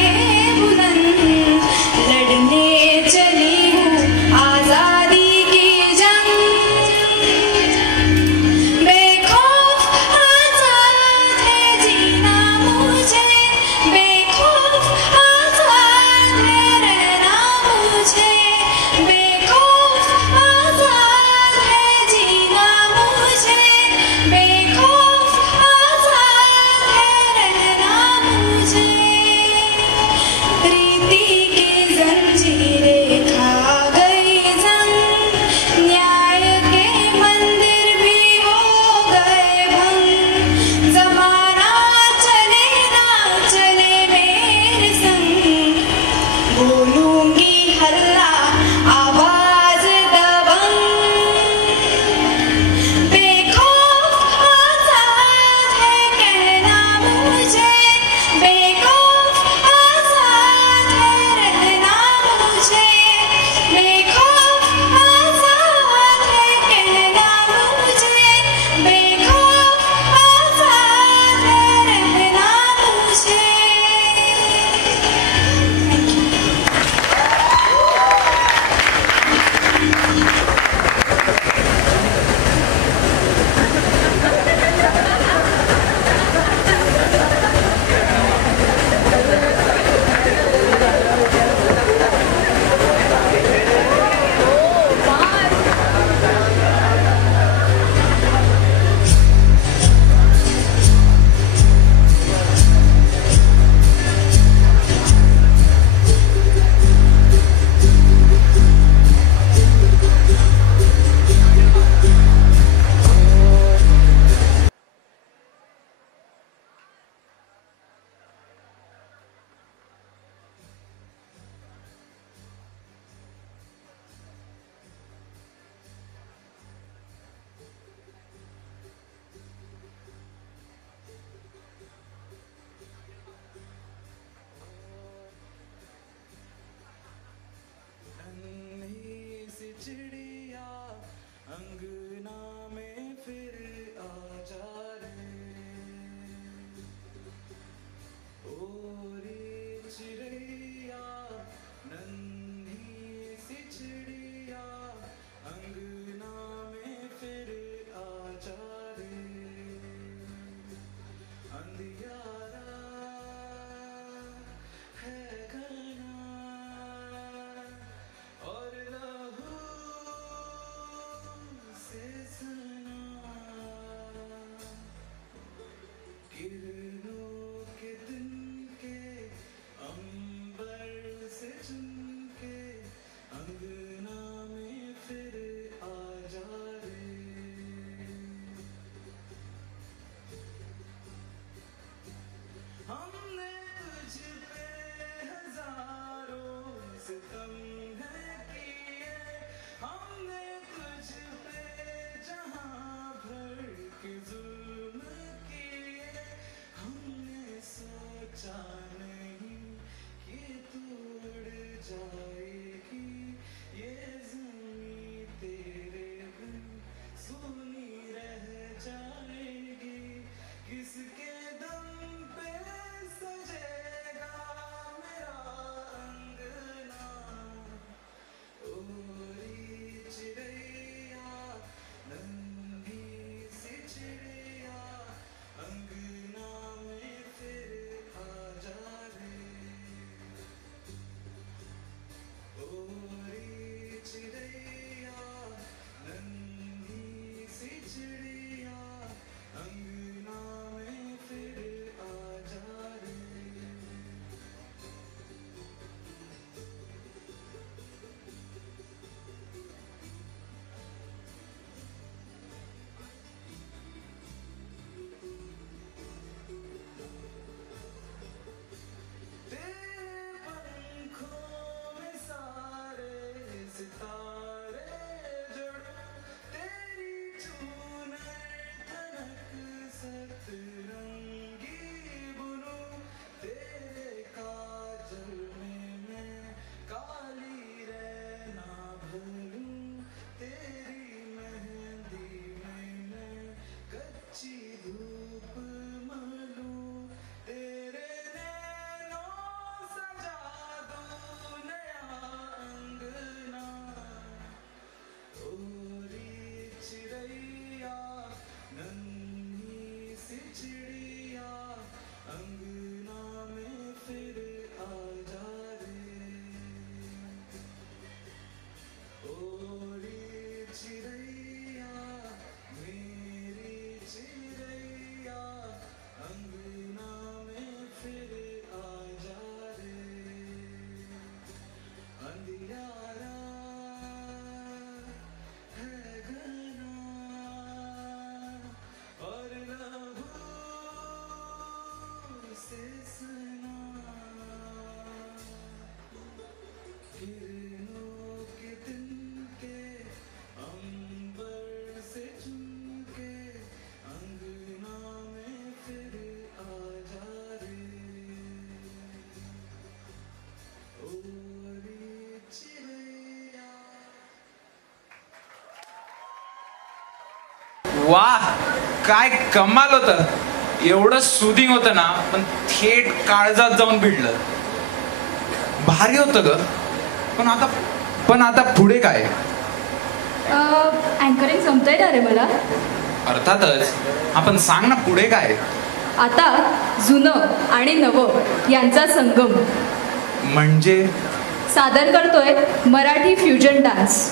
वा काय कमाल होतं. एवढं सुदिंग होतं ना, पण थेट काळजात जाऊन भिडलं. भारी होतं ग. पण आता पुढे काय? अँकरिंग जमतंय ना रे मला. अर्थातच. आपण सांग ना पुढे काय? आता जुनं आणि नवं यांचा संगम म्हणजे सादर करतोय मराठी फ्युजन डान्स.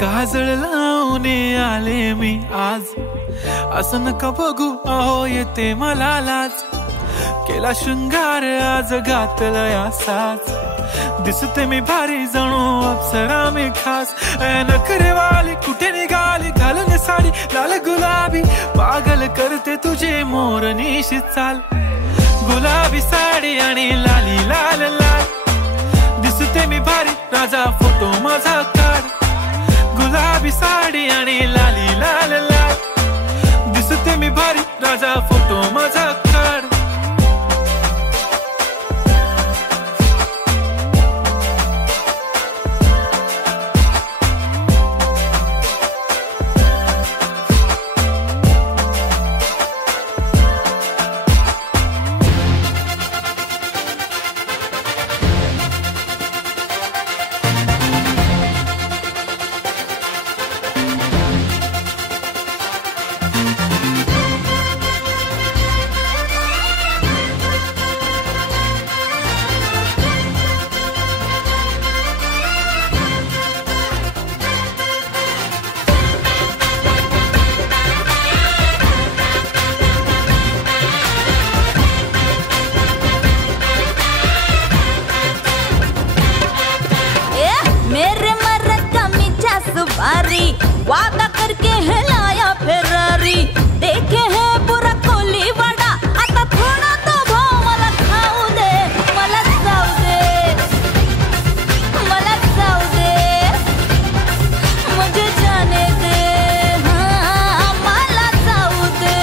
काजळ लावून आले मी आज, असं नका बघू अहो येते मला लाज. केला शृंगार आज घातला असाच, दिसते मी भारी जणू अप्सरा मी खास. नखरेवाली कुठे निघाली घालून साडी लाल गुलाबी, पागल करते तुझे मोरनीशी चाल. गुलाबी साडी आणि लाली लाल लाल, दिसते मी भारी राजा फोटो माझा काढ. गुलाबी साडी आणि लाली लाल लाल, दिसते मी भारी राजा फोटो माझा काढ. वादा करके है लाया फेरारी, देखे है पूरा कोली वडा. आता थोडा तो भाव मला खाऊ दे, मला जाऊ दे, मला जाऊ दे, मुझे जाने दे, हाँ मला जाऊ दे.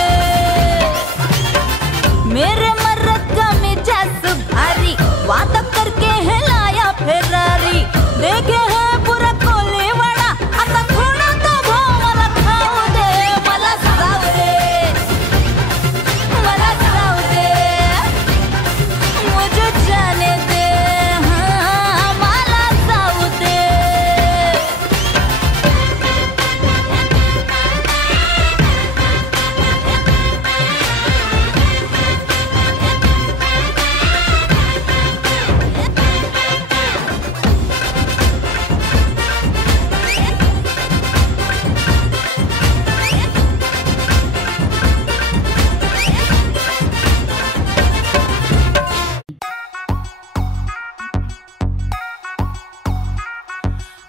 मेरे मर्द का मिजाज भारी, वादा करके है लाया फेरारी, देखे है पूरा कोली वडा. आता थोडा तो भाव मला खाऊ दे, मला जाऊ दे, मला जाऊ दे, मुझे जाने दे, हाँ मला जाऊ दे.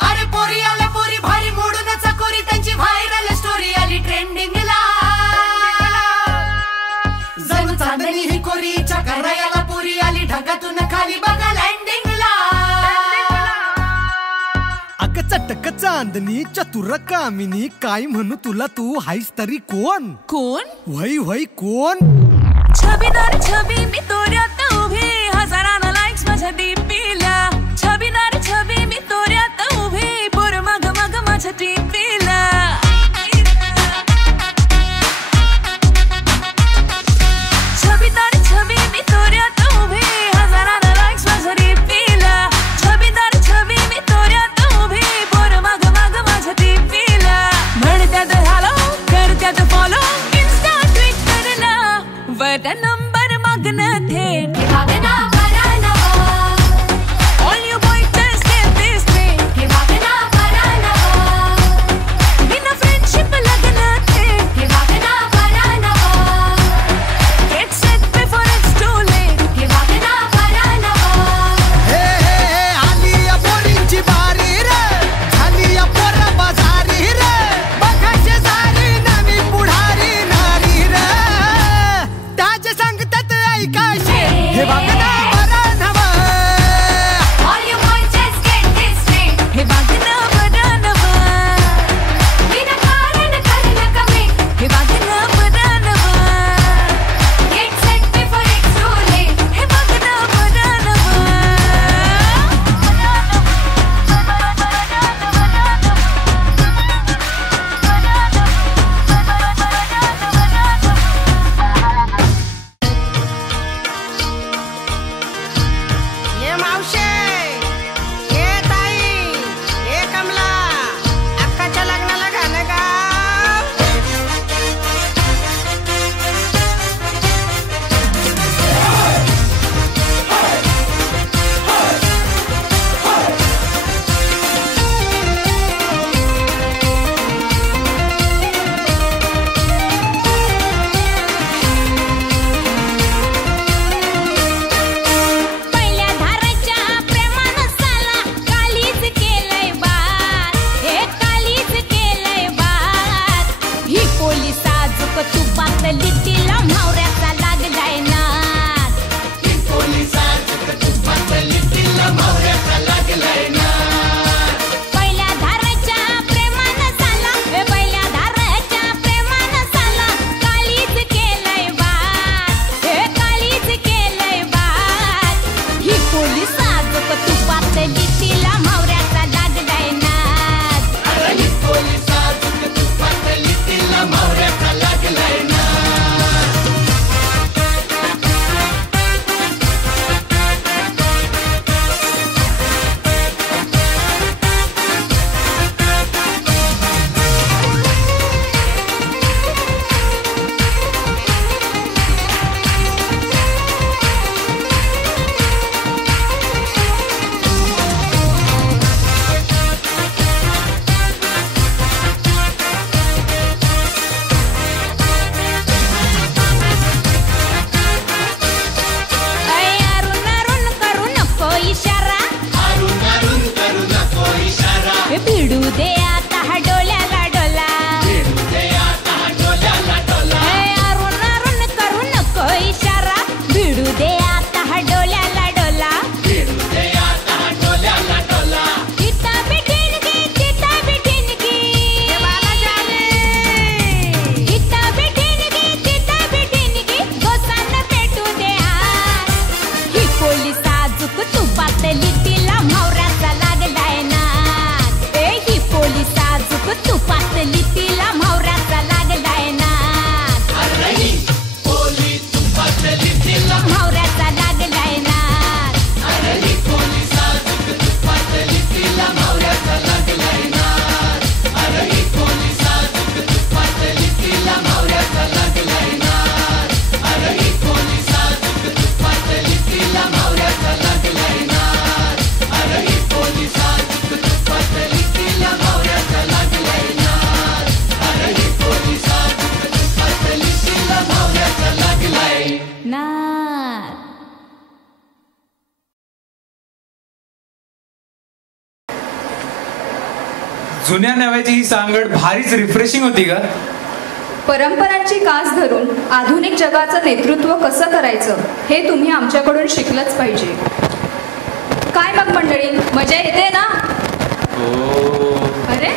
अरे पोरी आल्या पोरी भारी मोडून चकोरी, त्यांची व्हायरल स्टोरी आली ट्रेंडिंगला. जणू चांदणी ही कोरीच्या करायला पोरी आली ढगातून खाली बघा लँडिंगला. अग चटक चांदणी चतुर कामिनी, काय म्हणू तुला तू हायस तरी कोण? कोण? वय वय कोण? छबीदार छबी मी तोऱ्यात उभी, हजारांना लाईक्स माझ्या डीपीला. छबीदार छबी मी तोऱ्यात उभी, पोर मग मग माझ्या डीपीला. छबीदार छबी मी तोऱ्यात उभी, हजारांना लाईक्स माझ्या डीपीला. छबीदार छबी मी तोऱ्यात उभी, पोर मग मग माझ्या डीपीला. म्हणत्यात हॅलो करत्यात फॉलो, इन्स्टा ट्विटरला वर नंबर मागणं थेट. मागना करायला All you boys just get this thing. हे मागना करायला, बिना friendship लग्न थेट. हे मागना करायला, Get set before it's too late. हे मागना करायला. हे हे हे आली या पोरींची बारी रे, झाली या पोरा बाजारी रे. बघा शेजारी नवी पुढारी नारी रे, त्याचे हे वागणं बरं नवं. All you boys just get this straight. हे वागणं बरं नवं. विनाकारण करू नका मी. हे वागणं बरं नवं. Get set before it's too late. हे वागणं बरं नवं. ये मावशे, ये ताई, ये कमला, अक्काच्या लग्नाला गाणं गाव. पहिल्या धाराच्या प्रेमानं साला कालीच केलंय बात. हे कालीच केलंय बात. ही पोलीस साजूक तुपात लिटीला म्हावऱ्याचा लागलाय नाद. ही पोलीस साजूक तुपात लिटीला म्हावऱ्याचा लागलाय नाद. पहिल्या धाराच्या प्रेमानं साला, हे पहिल्या धाराच्या प्रेमानं साला कालीच केलंय बात. हे कालीच केलंय बात. ही पोलीस साजूक तुपात लिटीला म्हावऱ्याचा लागलाय नाद. ही पोलीस साजूक तुपात लिटीला म्हावऱ्याचा लागलाय नाद. अय अरुण अरुण करू नको इशारा. अरुण अरुण करू नको इशारा. भिडू दे आता हा डोल्याला डोला. भिडू दे आता हा डोल्याला डोला. अय अरुण अरुण करू नको इशारा. भिडू दे आता हा डोल्याला डोला. भिडू दे आता हा डोल्याला डोला. चिता बिठिणगी, चिता बिठिणगी. चिता बिठिणगी, चिता बिठिणगी. गोसानं पेटू दे हात. ही पोलीस साजूक तुपात लिटीला म्हावऱ्याचा लागलाय नाद. ए ही पोलीस साजूक तुपात लिटीला म्हावऱ्याचा लागलाय नाद. अरे ही पोलीस तुपात लिटीला म्हावऱ्याचा लागलाय नाद. अरे ही पोलीस साजूक तुपात लिटीला म्हावऱ्याचा लागलाय नाद. अरे ही पोलीस साजूक तुपात लिटीला म्हावऱ्याचा लागलाय नाद. अरे ही पोलीस साजूक तुपात लिटीला म्हावऱ्याचा लागलाय नाद. अरे ही पोलीस साजूक तुपात लिटीला म्हावऱ्याचा लागलाय नाद. अरे ही पोलीस साजूक तुपात लिटीला म्हावऱ्याचा लागलाय नाद. जुन्या नव्याची ही सांगड भारीच रिफ्रेशिंग होती का? परंपरांची कास धरून आधुनिक जगाचं नेतृत्व कसं करायचं हे तुम्ही आमच्याकडून शिकलंच पाहिजे. काय मग मंडळी, मजा येते ना? अरे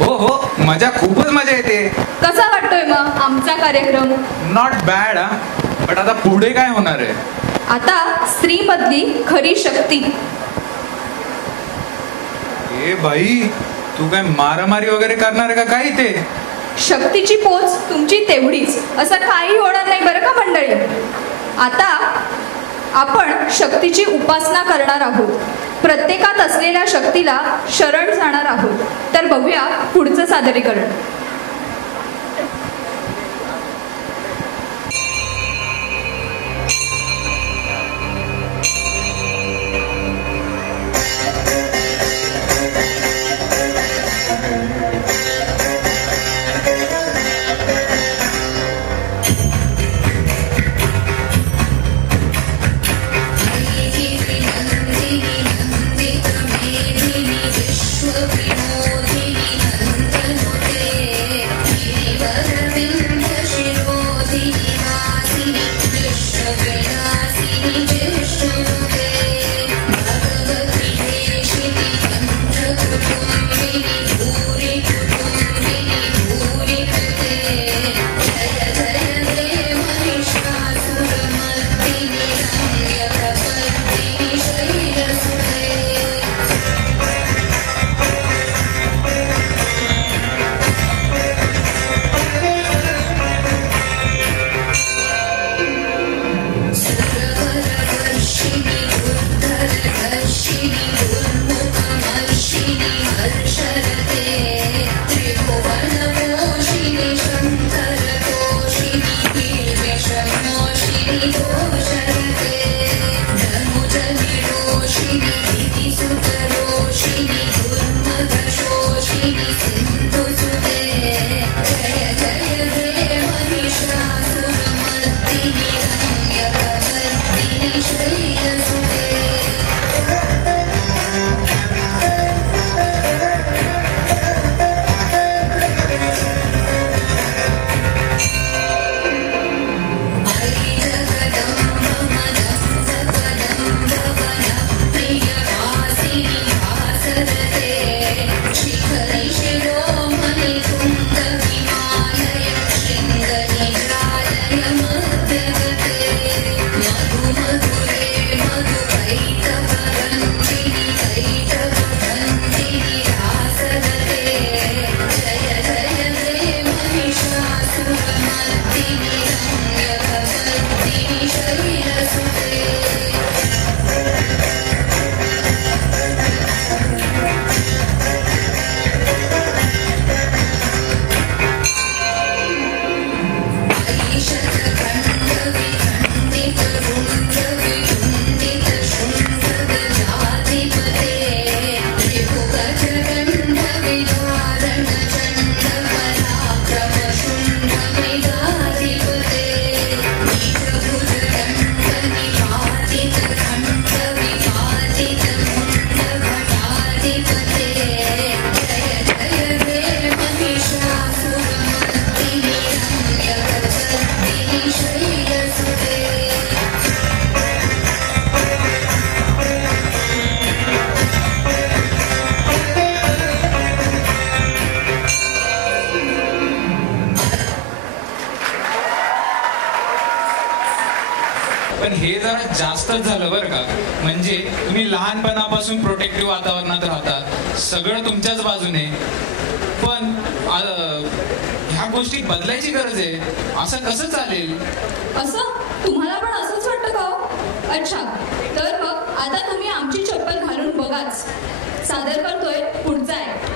हो हो, मजा खूपच मजा येते. कसा वाटतोय मग आमचा कार्यक्रम? Not bad. बट आता पुढे काय होणार आहे? आता स्त्रीमधली खरी शक्ती. ए बाई, तू काय मारामारी वगैरे करणार आहे का काय इथे? शक्तीची पोच तुमची तेवढीच, असं काही होणार नाही बरं का मंडळी. आता आपण शक्तीची उपासना करणार आहोत. प्रत्येकात असलेल्या शक्तीला शरण जाणार आहोत. तर बघूया पुढचं सादरीकरण. शिरोधिनी वासिनी दृश्य विलासिनी जरा जास्तच झालं बरं का. म्हणजे तुम्ही लहानपणापासून प्रोटेक्टिव्ह वातावरणात राहता, सगळं तुमच्याच बाजूने, पण ह्या गोष्टी बदलायची गरज आहे. असं कसं चालेल? असं तुम्हाला पण असंच वाटतं का हो? अच्छा, तर मग आता तुम्ही आमची चप्पल घालून बघाच. सादर करतोय पुढचा ऍक्ट.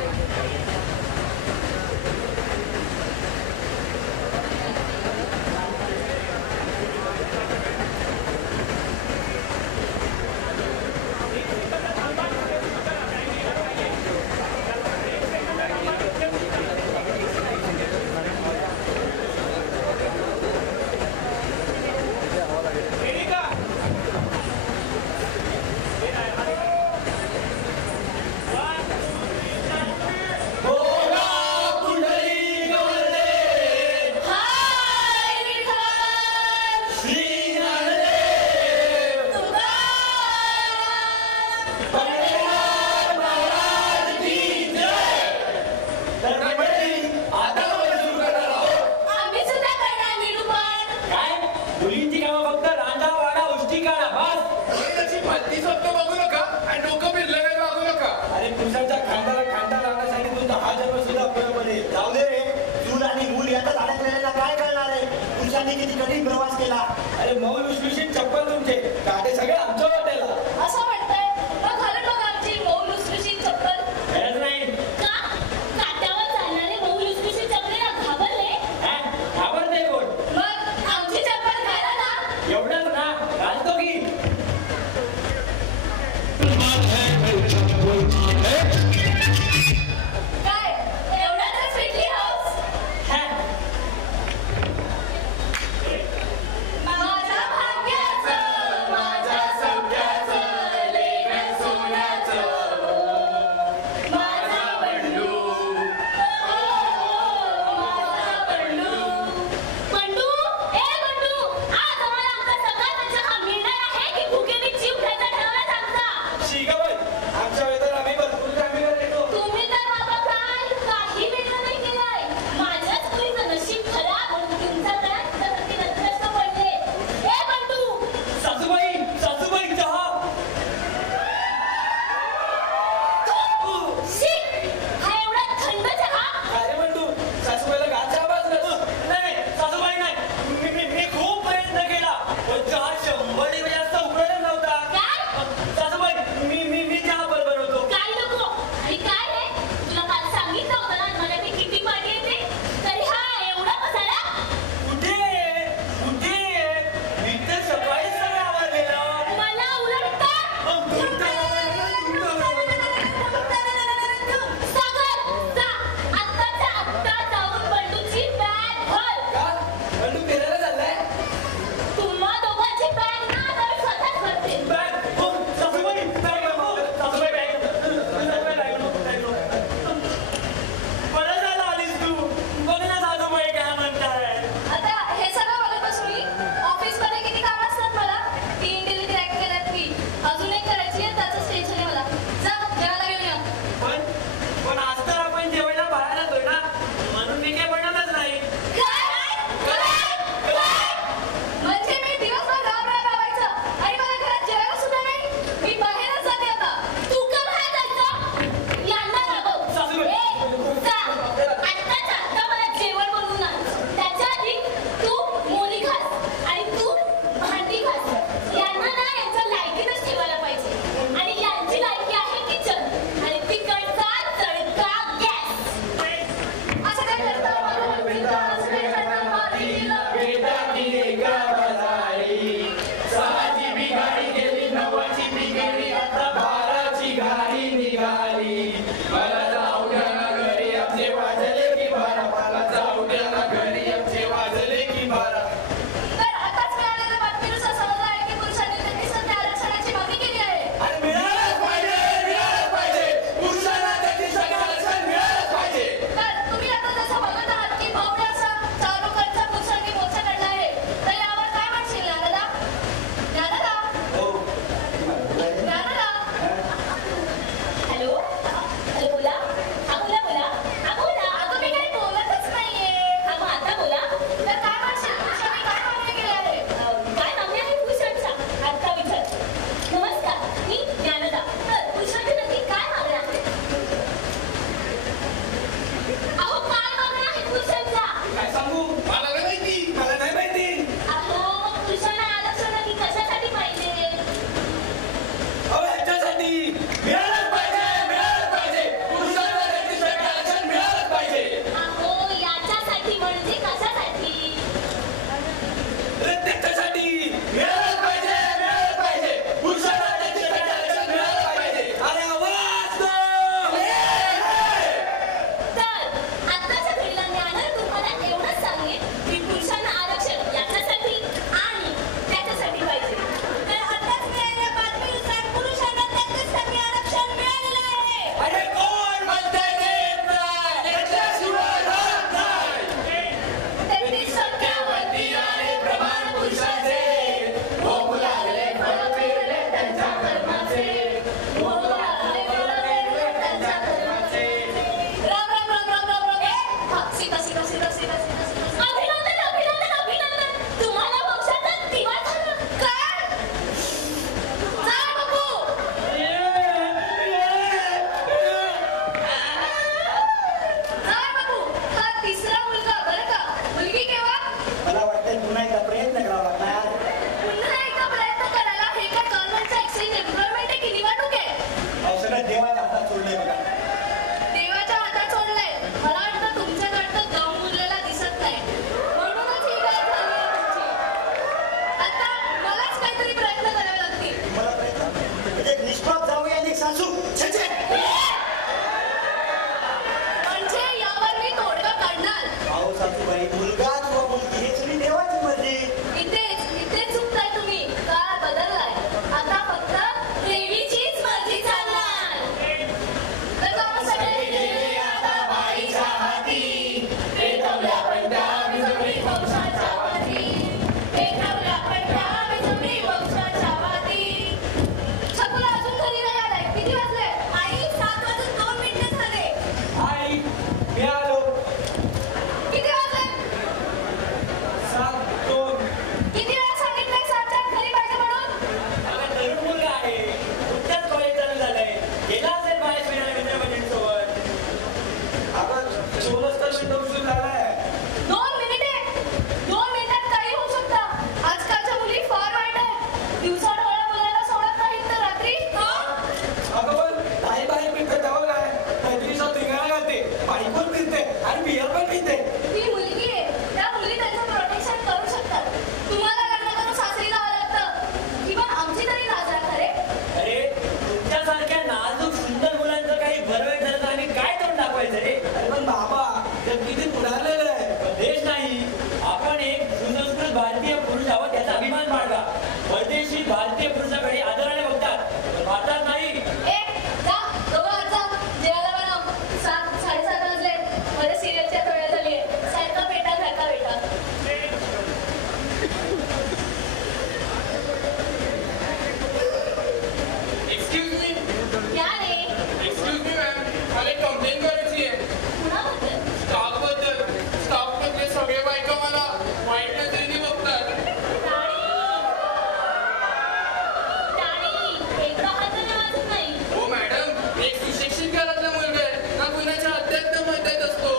हाताने वाजत नाही. हो मॅडम, एक सुशिक्षित घरातला मुलगा आहे ना, कुणाच्या अध्यात्म म्हणतात असतो.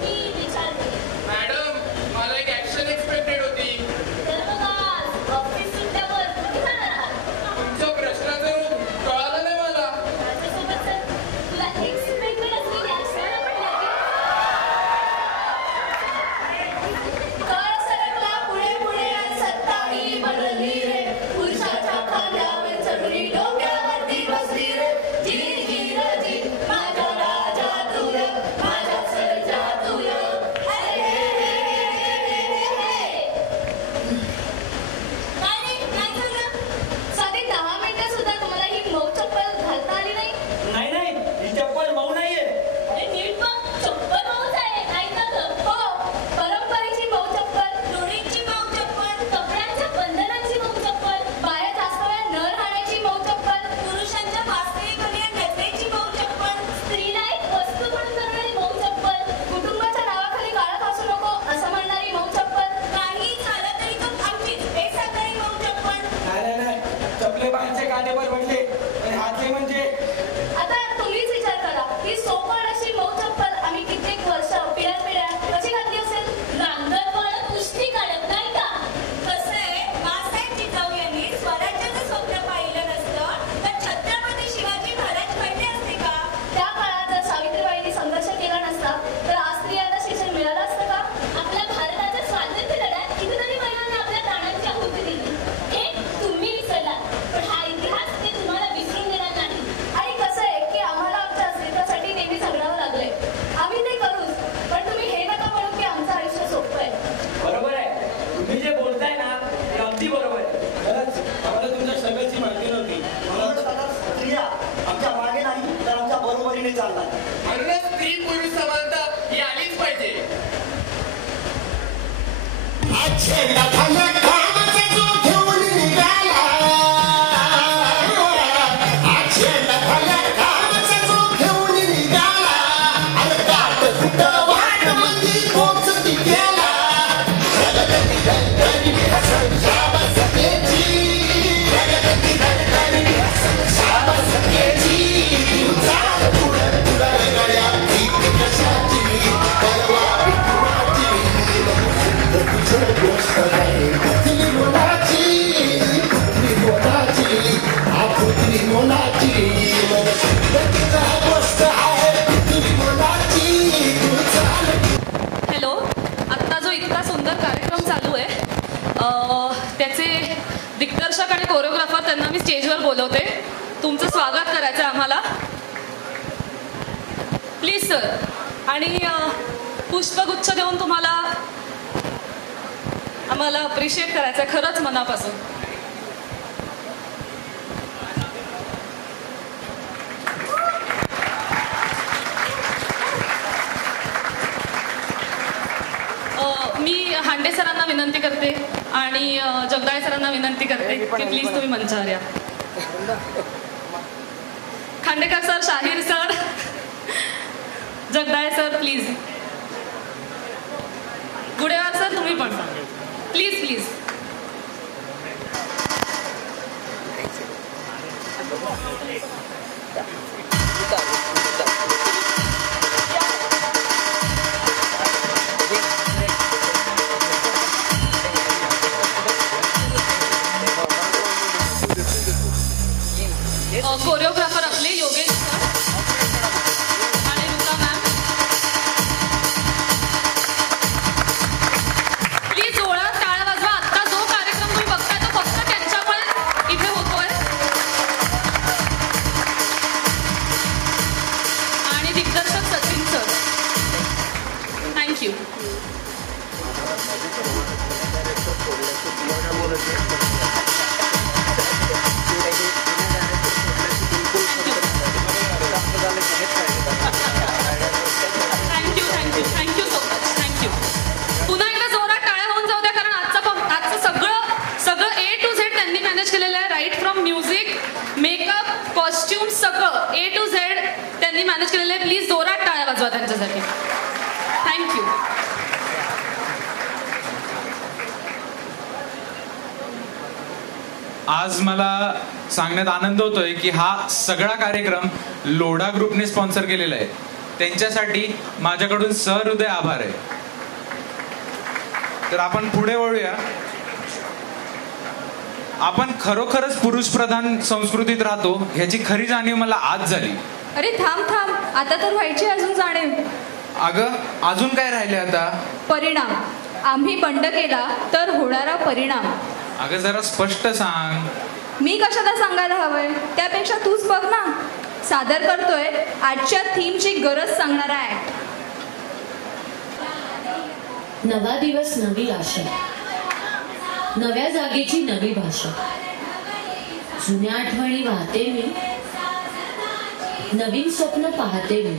मी विचारते. मॅडम, मला एक ऍक्शन एक्सपेक्टेड होती. तर मग आज ऑफिस सुटल्यावर कुठे जाणार आहात? तुमच्या प्रश्नाचं रूप कळालं नाही मला. माझ्यासोबत सर तुला एक्सपेक्टेड असलेली ऍक्शन आपण काळ सरकला पुढे पुढे आणि सत्ताही बदलली रे. पुरुषाच्या खांद्यावर चढली डोक्यावरती बसली रे. जी जी र जी माझा राजा तुय, माझा सर्जा तुय. नाही झालं. साधी 10 मिनिटं सुद्धा तुम्हाला ही मऊ चप्पल घालता आली नाही. नाही नाही, ही चप्पल मऊ नाहीये. अरे नीट बघ, चप्पल मऊच आहे. नाही का गं? हो, परंपरेची मऊ चप्पल, रूढीची मऊ चप्पल, कपड्यांच्या बंधनाची मऊ चप्पल, बाहेर जास्त वेळ न राहण्याची मऊ चप्पल, पुरुषांच्या वास्तविक घटनेची मऊ चप्पल, स्त्रीला एक वस्तू म्हणून करणारी मऊ चप्पल, कुटुंबाच्या नावाखाली काळत असू नको असं म्हणणारी मऊ चप्पल. काही झालं तरी तो आमचीच हे सगळी मऊ चप्पल. नाही नाही नाही, चपले बाईंचे कानेवर पडले आणि हातले म्हणजे आता तुम्हीच विचार करा ही सोपण अशी मऊ चप्पल आम्ही कित्येक वर्ष पिढ्या कशी घातली असेल. नांगर वळत कुस्ती काढत नाही का? कसं आहे, बाळासाहेब जिजाऊ यांनी स्वराज्याचं स्वप्न पाहिलं नसतं तर छत्रपती शिवाजी महाराज घडले असते का? त्या काळात जर सावित्रीबाईंनी संघर्ष केला नसता तर आज स्त्रियांना शिक्षण मिळालं असतं का? आपल्या भारताच्या स्वातंत्र्य लढ्यात कितीतरी महिलांनी आपल्या प्राणांची आहुती दिली. हे तुम्ही विसरलात, पण हा इतिहास ते तुम्हाला विसरून देणार नाही. आणि कसं आहे की आम्हाला आमच्या अस्तित्वासाठी नेहमी झगडावं लागलंय. आम्ही ते करूच, पण तुम्ही हे नका म्हणू की आमचं आयुष्य सोपं आहे. बरोबर आहे, तुम्ही जे बोलताय ना ते अगदी बरोबर आहे. खरंच आम्हाला तुमच्या सगळ्याची माहिती नव्हती. म्हणूनच आता स्त्रिया आमच्या मागे नाही तर आमच्या बरोबरीने चालतात. म्हणूनच स्त्री पुरुष समानता ही आलीच पाहिजे. हॅलो, आत्ता जो इतका सुंदर कार्यक्रम चालू आहे त्याचे दिग्दर्शक आणि कोरिओग्राफर त्यांना मी स्टेजवर बोलवते. तुमचं स्वागत करायचं आहे आम्हाला. Please sir. आणि पुष्पगुच्छ देऊन तुम्हाला आम्हाला अप्रिशिएट करायचं आहे खरंच मनापासून. मी हांडे सरांना विनंती करते आणि जगदाळे सरांना विनंती करते की प्लीज तुम्ही मंचावर या. Khandekar sir, Shahir sir, Jagdale sir please. Gudewar sir तुम्ही पण प्लीज प्लीज. कोरिओग्राफर आपले योगेश सर आणि रुका मॅम. प्लीज जोरात टाळ्या वाजवा. आता जो कार्यक्रम तुम्ही बघताय तो फक्त त्यांच्यामुळे इथे होतोय. आणि दिग्दर्शक सचिन सर. थँक्यू. आज मला सांगण्यात आनंद होतोय की हा सगळा कार्यक्रम लोढा ग्रुपने स्पॉन्सर केलेला आहे. त्यांच्यासाठी माझ्याकडून सहृदय आभार आहे. तर आपण पुढे वळूया. आपण खरोखरच पुरुष प्रधान संस्कृतीत राहतो ह्याची खरी जाणीव मला आज झाली. अरे थांब, आता तर व्हायची अजून जाणीव. अगं अजून काय राहिले आता? परिणाम. आम्ही बंड केला तर होणारा परिणाम. अगं जरा स्पष्ट सांग. मी कशाला सांगायला हवंय, त्यापेक्षा तूच बघ ना. सादर करतोय आजच्या थीमची गरज सांगणारा ऍक्ट. नवा दिवस नवी आशा, नव्या जागेची नवी भाषा. जुन्या आठवणी वाहते मी, नवीन स्वप्न पाहते मी.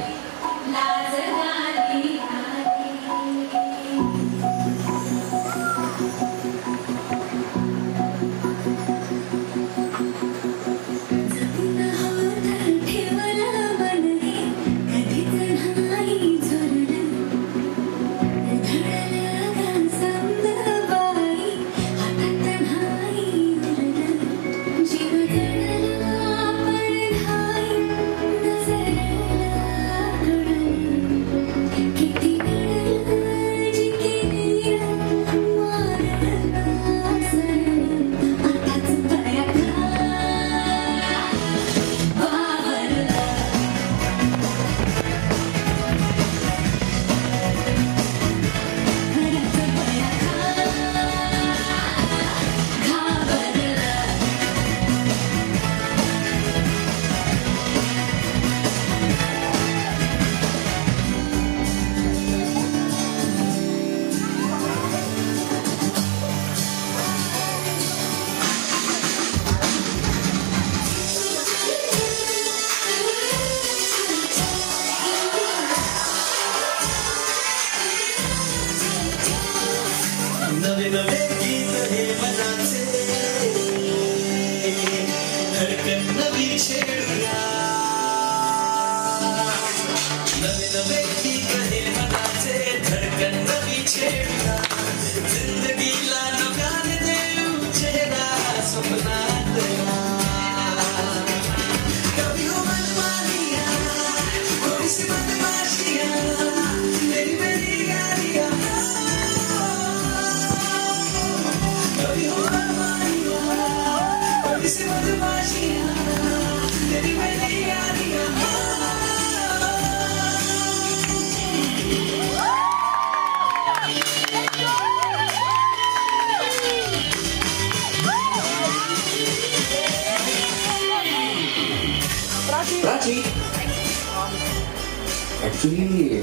ऍक्च्युली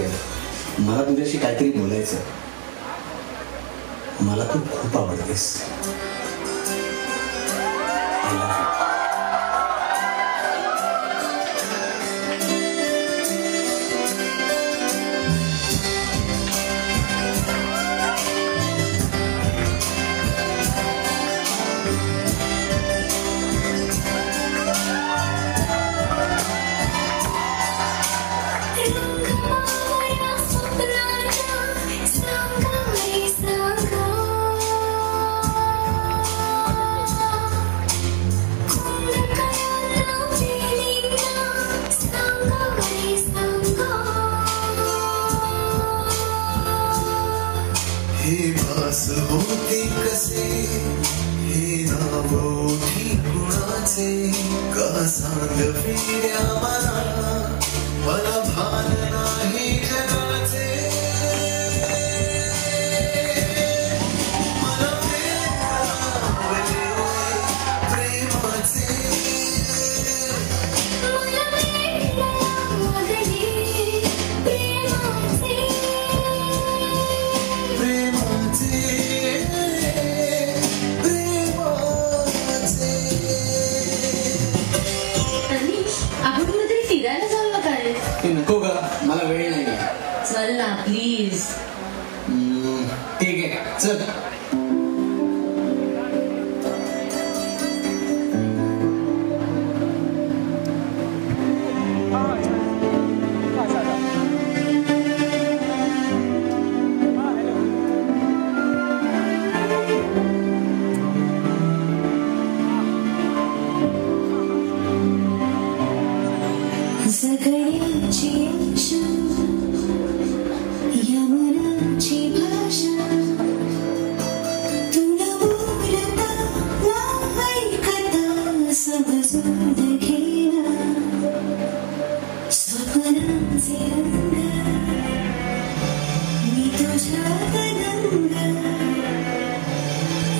मला तुझ्याशी काहीतरी बोलायचं. मला तू खूप आवडतेस. होते कसे हे नाव ओठी कुणाचे का सांग फिर्या मला भान नाही जगाचे. मला प्रेमाचे नको ग, मला वेळ जगण्याची आशा या मनाची भाषा तुला बोलता ना ऐकता समजून घेणा स्वप्नांचे रंग मी तुझ्यात दंग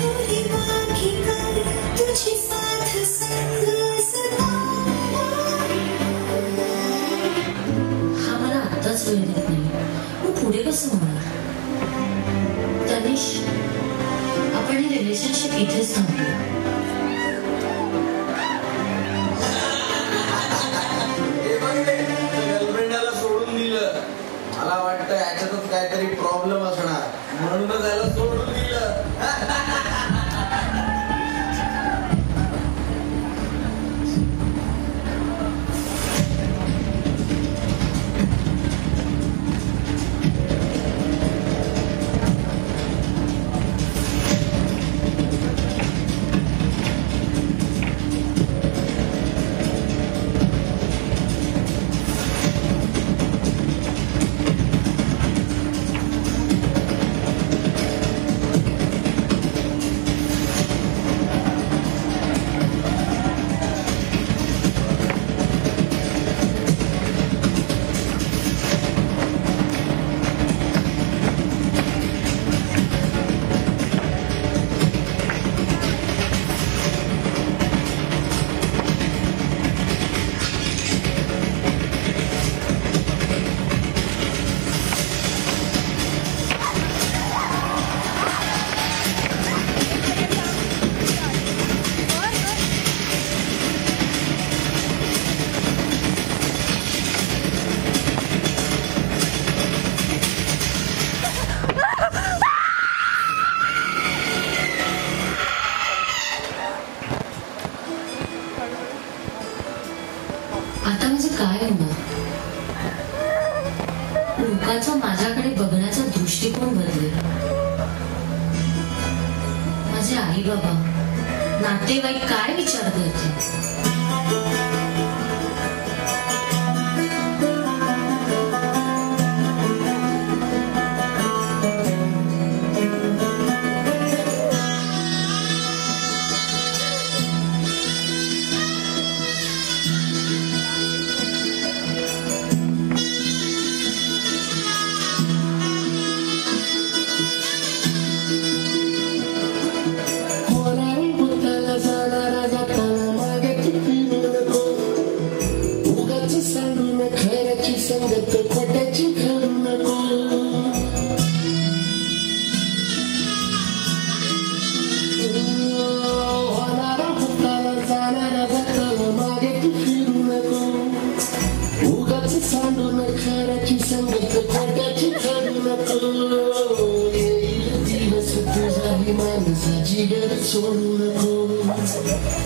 उडी मागे कर तुझी साथ संग सदा हा मला आत्ताच वेळ देत नाही मग पुढे कसं होणार तनिष आपण हे रिलेशनशिप इथेच थांबूया गर्लफ्रेंडाला सोडून दिलं मला वाटतं याच्यातच काहीतरी प्रॉब्लेम असणार म्हणूनच त्याला सोडून दिलं आता म्हणजे काय होणार लोकांचा माझ्याकडे बघण्याचा दृष्टिकोन बदलेल माझे आई बाबा नातेवाईक काय विचार करतील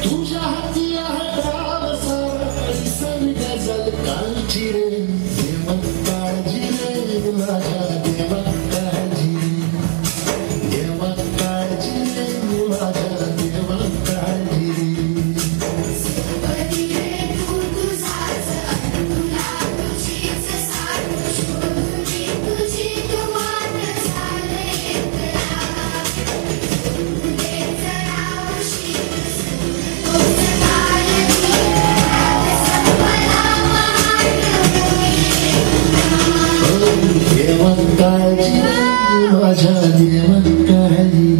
तुझ्या हाती आहे सर गजल कालची रे देव काळजी रे माझ्या देव काळजी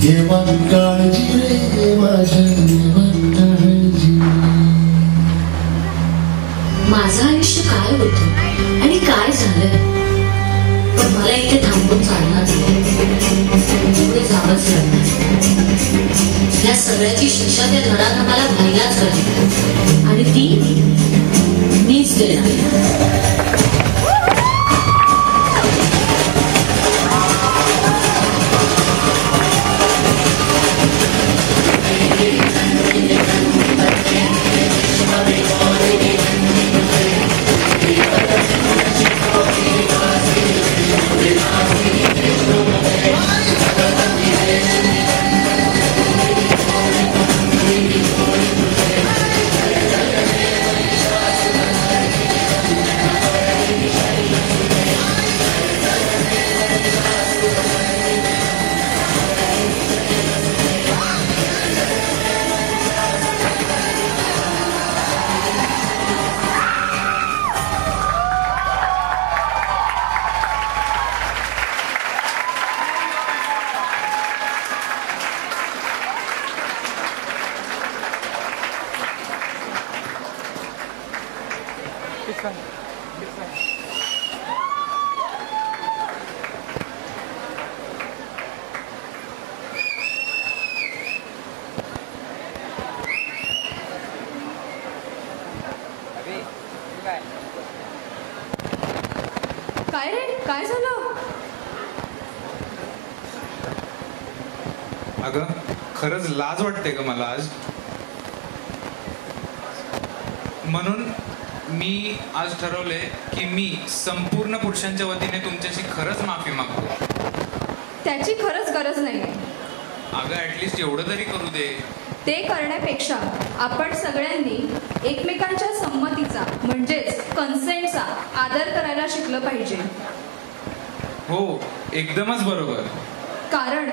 देव काळजी रे माझ्या देव काळजी माझं आयुष्य काय होतं आणि काय झालंय पण मला इथे थांबून चालणार पुढे जावंच लागणार या सगळ्याची शिक्षा त्या धडानं मला व्हायलाच हवी आणि ती मीच देणार काय रे, काय झालं? अगं खरंच लाज वाटते ग मला आज. म्हणून मी आज ठरवले की मी संपूर्ण पुरुषांच्या वतीने तुमच्याशी खरंच माफी मागतो. त्याची खरंच गरज नाही. अगं ऍटलिस्ट एवढं तरी करू दे. ते करण्यापेक्षा आपण सगळ्यांनी एकमेकांच्या संमतीचा म्हणजेच कन्सेंटचा आदर करायला शिकलं पाहिजे. हो, एकदमच बरोबर. कारण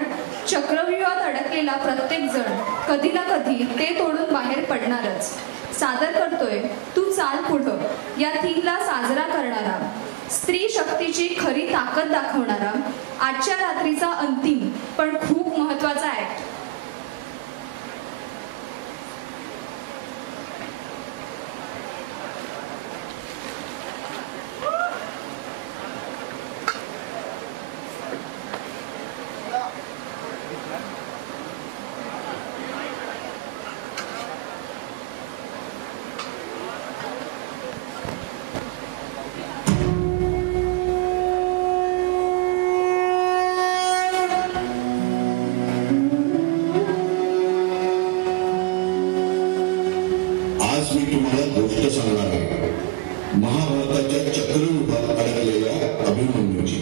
चक्रव्यूहात अडकलेला प्रत्येक जण कधी ना कधी ते तोडून बाहेर पडणारच. सादर करतोय तू चाल पुढं या थीमला साजरा करणारा, स्त्री शक्तीची खरी ताकद दाखवणारा आजच्या रात्रीचा अंतिम पण खूप महत्वाचा ऍक्ट. सांगणार आहे महाभारताच्या चक्रव्यूहात अडकलेल्या अभिमन्यूची.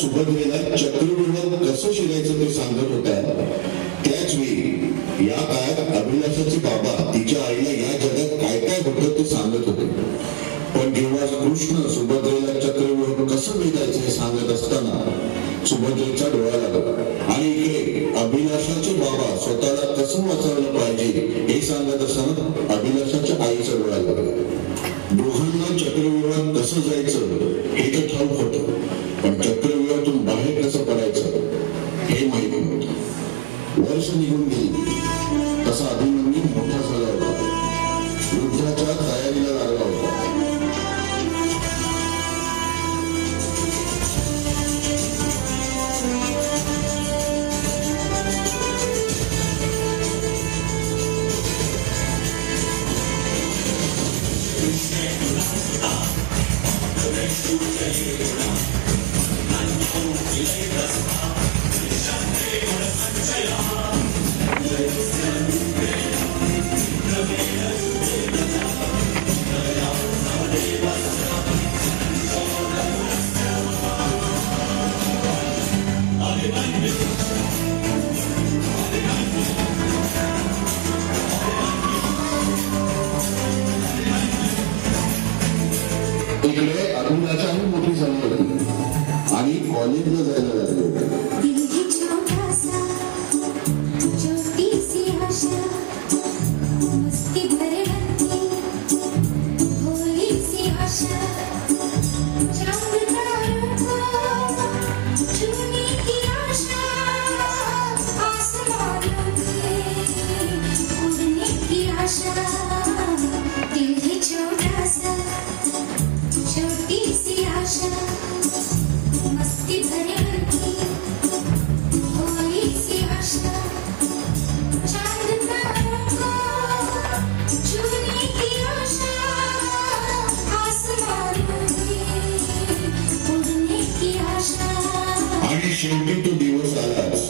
सुभद्रेला चक्रव्यूहात कसं शिरायचं ते सांगत होता, त्याच वेळी या काळात अभिलाषाचे बाबा तिच्या आईला या जगात काय काय होतं ते सांगत होते. सांगत असताना अभिलाषाच्या आईचा डोळा लागला. दोघांना चक्रव्यूहात कसं जायचं हे तर ठाऊक होतं, पण चक्रव्यूहातून बाहेर कसं पडायचं हे माहिती नव्हतं. वर्ष निघून गेली तसा अभिमन्यू मोठा झाला होता, युद्धाच्या तयारीला लागला होता. इकडे अभिलाषाही मोठी झाली होती आणि कॉलेजला जायला लागली होती. आणि शेवटी तो दिवस आलाच.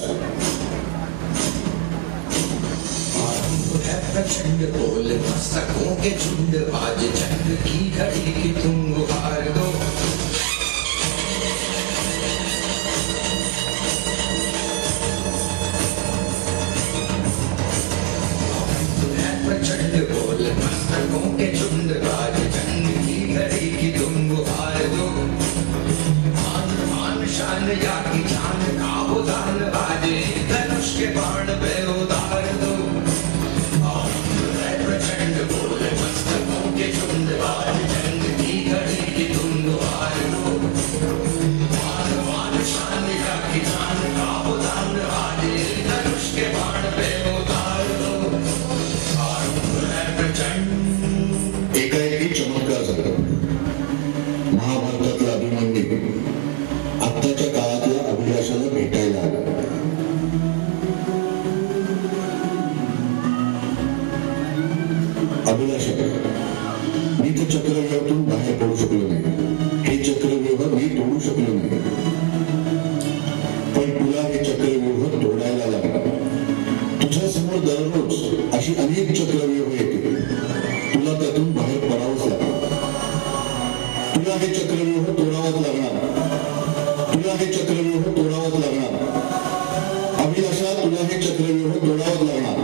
प्रचंड बोल मस्तकों के झुंड आज चंद्र की घड़ी की तुम गुहार दो. प्रचंड बोल मस्तकों के झुंड आज चंद्र की घड़ी की तुम गुहार दो. मान मान शान या की जान का उदान बाजे धनुष के बाण पे उतार दो. प्रचंड बोल मस्तकों के झुंड आज चंद्र की घड़ी की तुम गुहार दो. मान मान शान या की जान का उदान बाजे धनुष के बाण पे उतार दो. एकाएकी चमत्कार झाला. महाभारतातला अभिमन्यू आत्ताच्या काळातल्या अभिलाषाला भेटायला आला. अभिलाषा, मी तर चक्रव्यूहातून बाहेर पडू शकलो नाही. हे चक्रव्यूह मी तोडू शकलो नाही, पण तुला हे चक्रव्यूह तोडायला लागला. तुझ्या समोर दररोज अशी अनेक चक्रव्यूह येतील, तुला त्यातून बाहेर पडावंच लागणार. तुला हे चक्रव्यूह तोडावंच लागणार. तुला हे चक्रव्यूह तोडावंच लागणार. अभिलाषा, तुला हे चक्रव्यूह तोडावंच लागणार.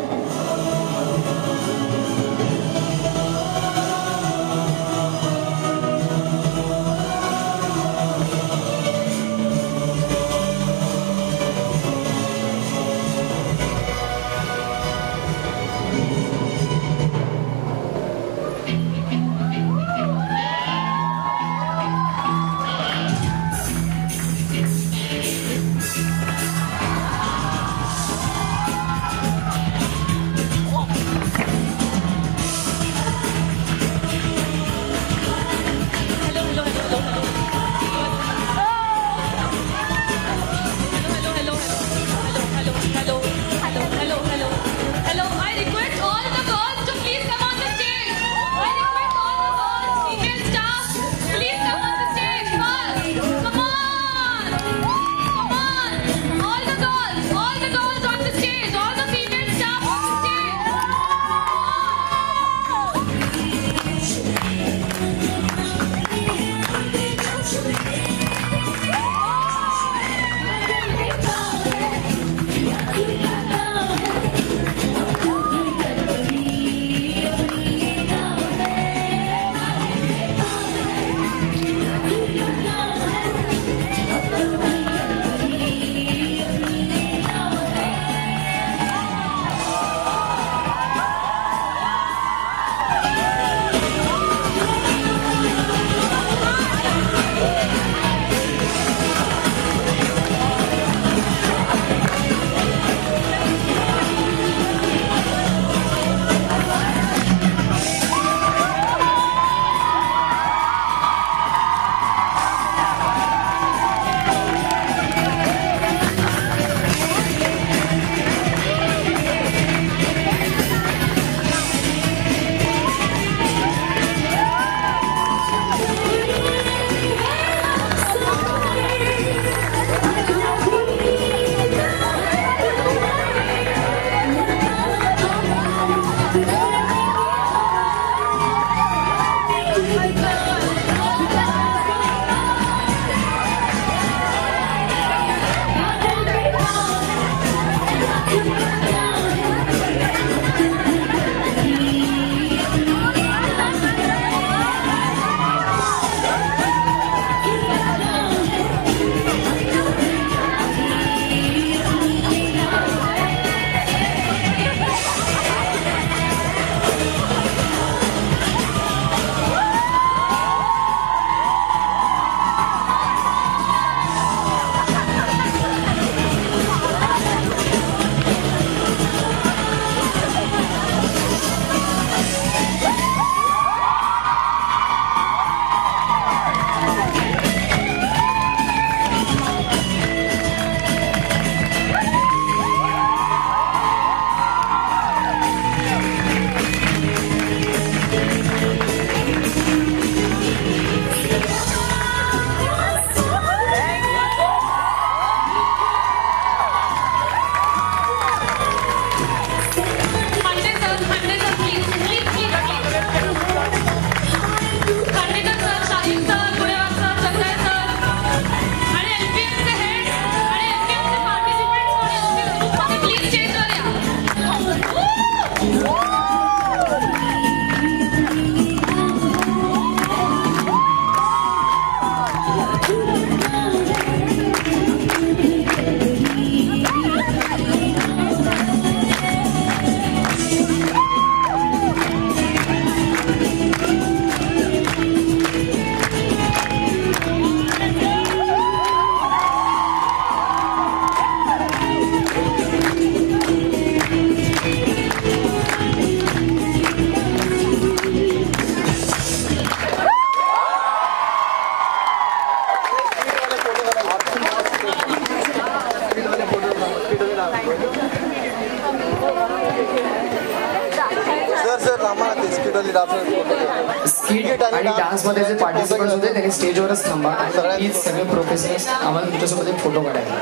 स्किट आणि डान्स मध्ये जे पार्टिसिपंट्स होते त्यांनी स्टेजवरच थांबा. प्लीज सगळे प्रोफेशनल्स आम्हाला तुमच्यासोबत एक फोटो काढायला.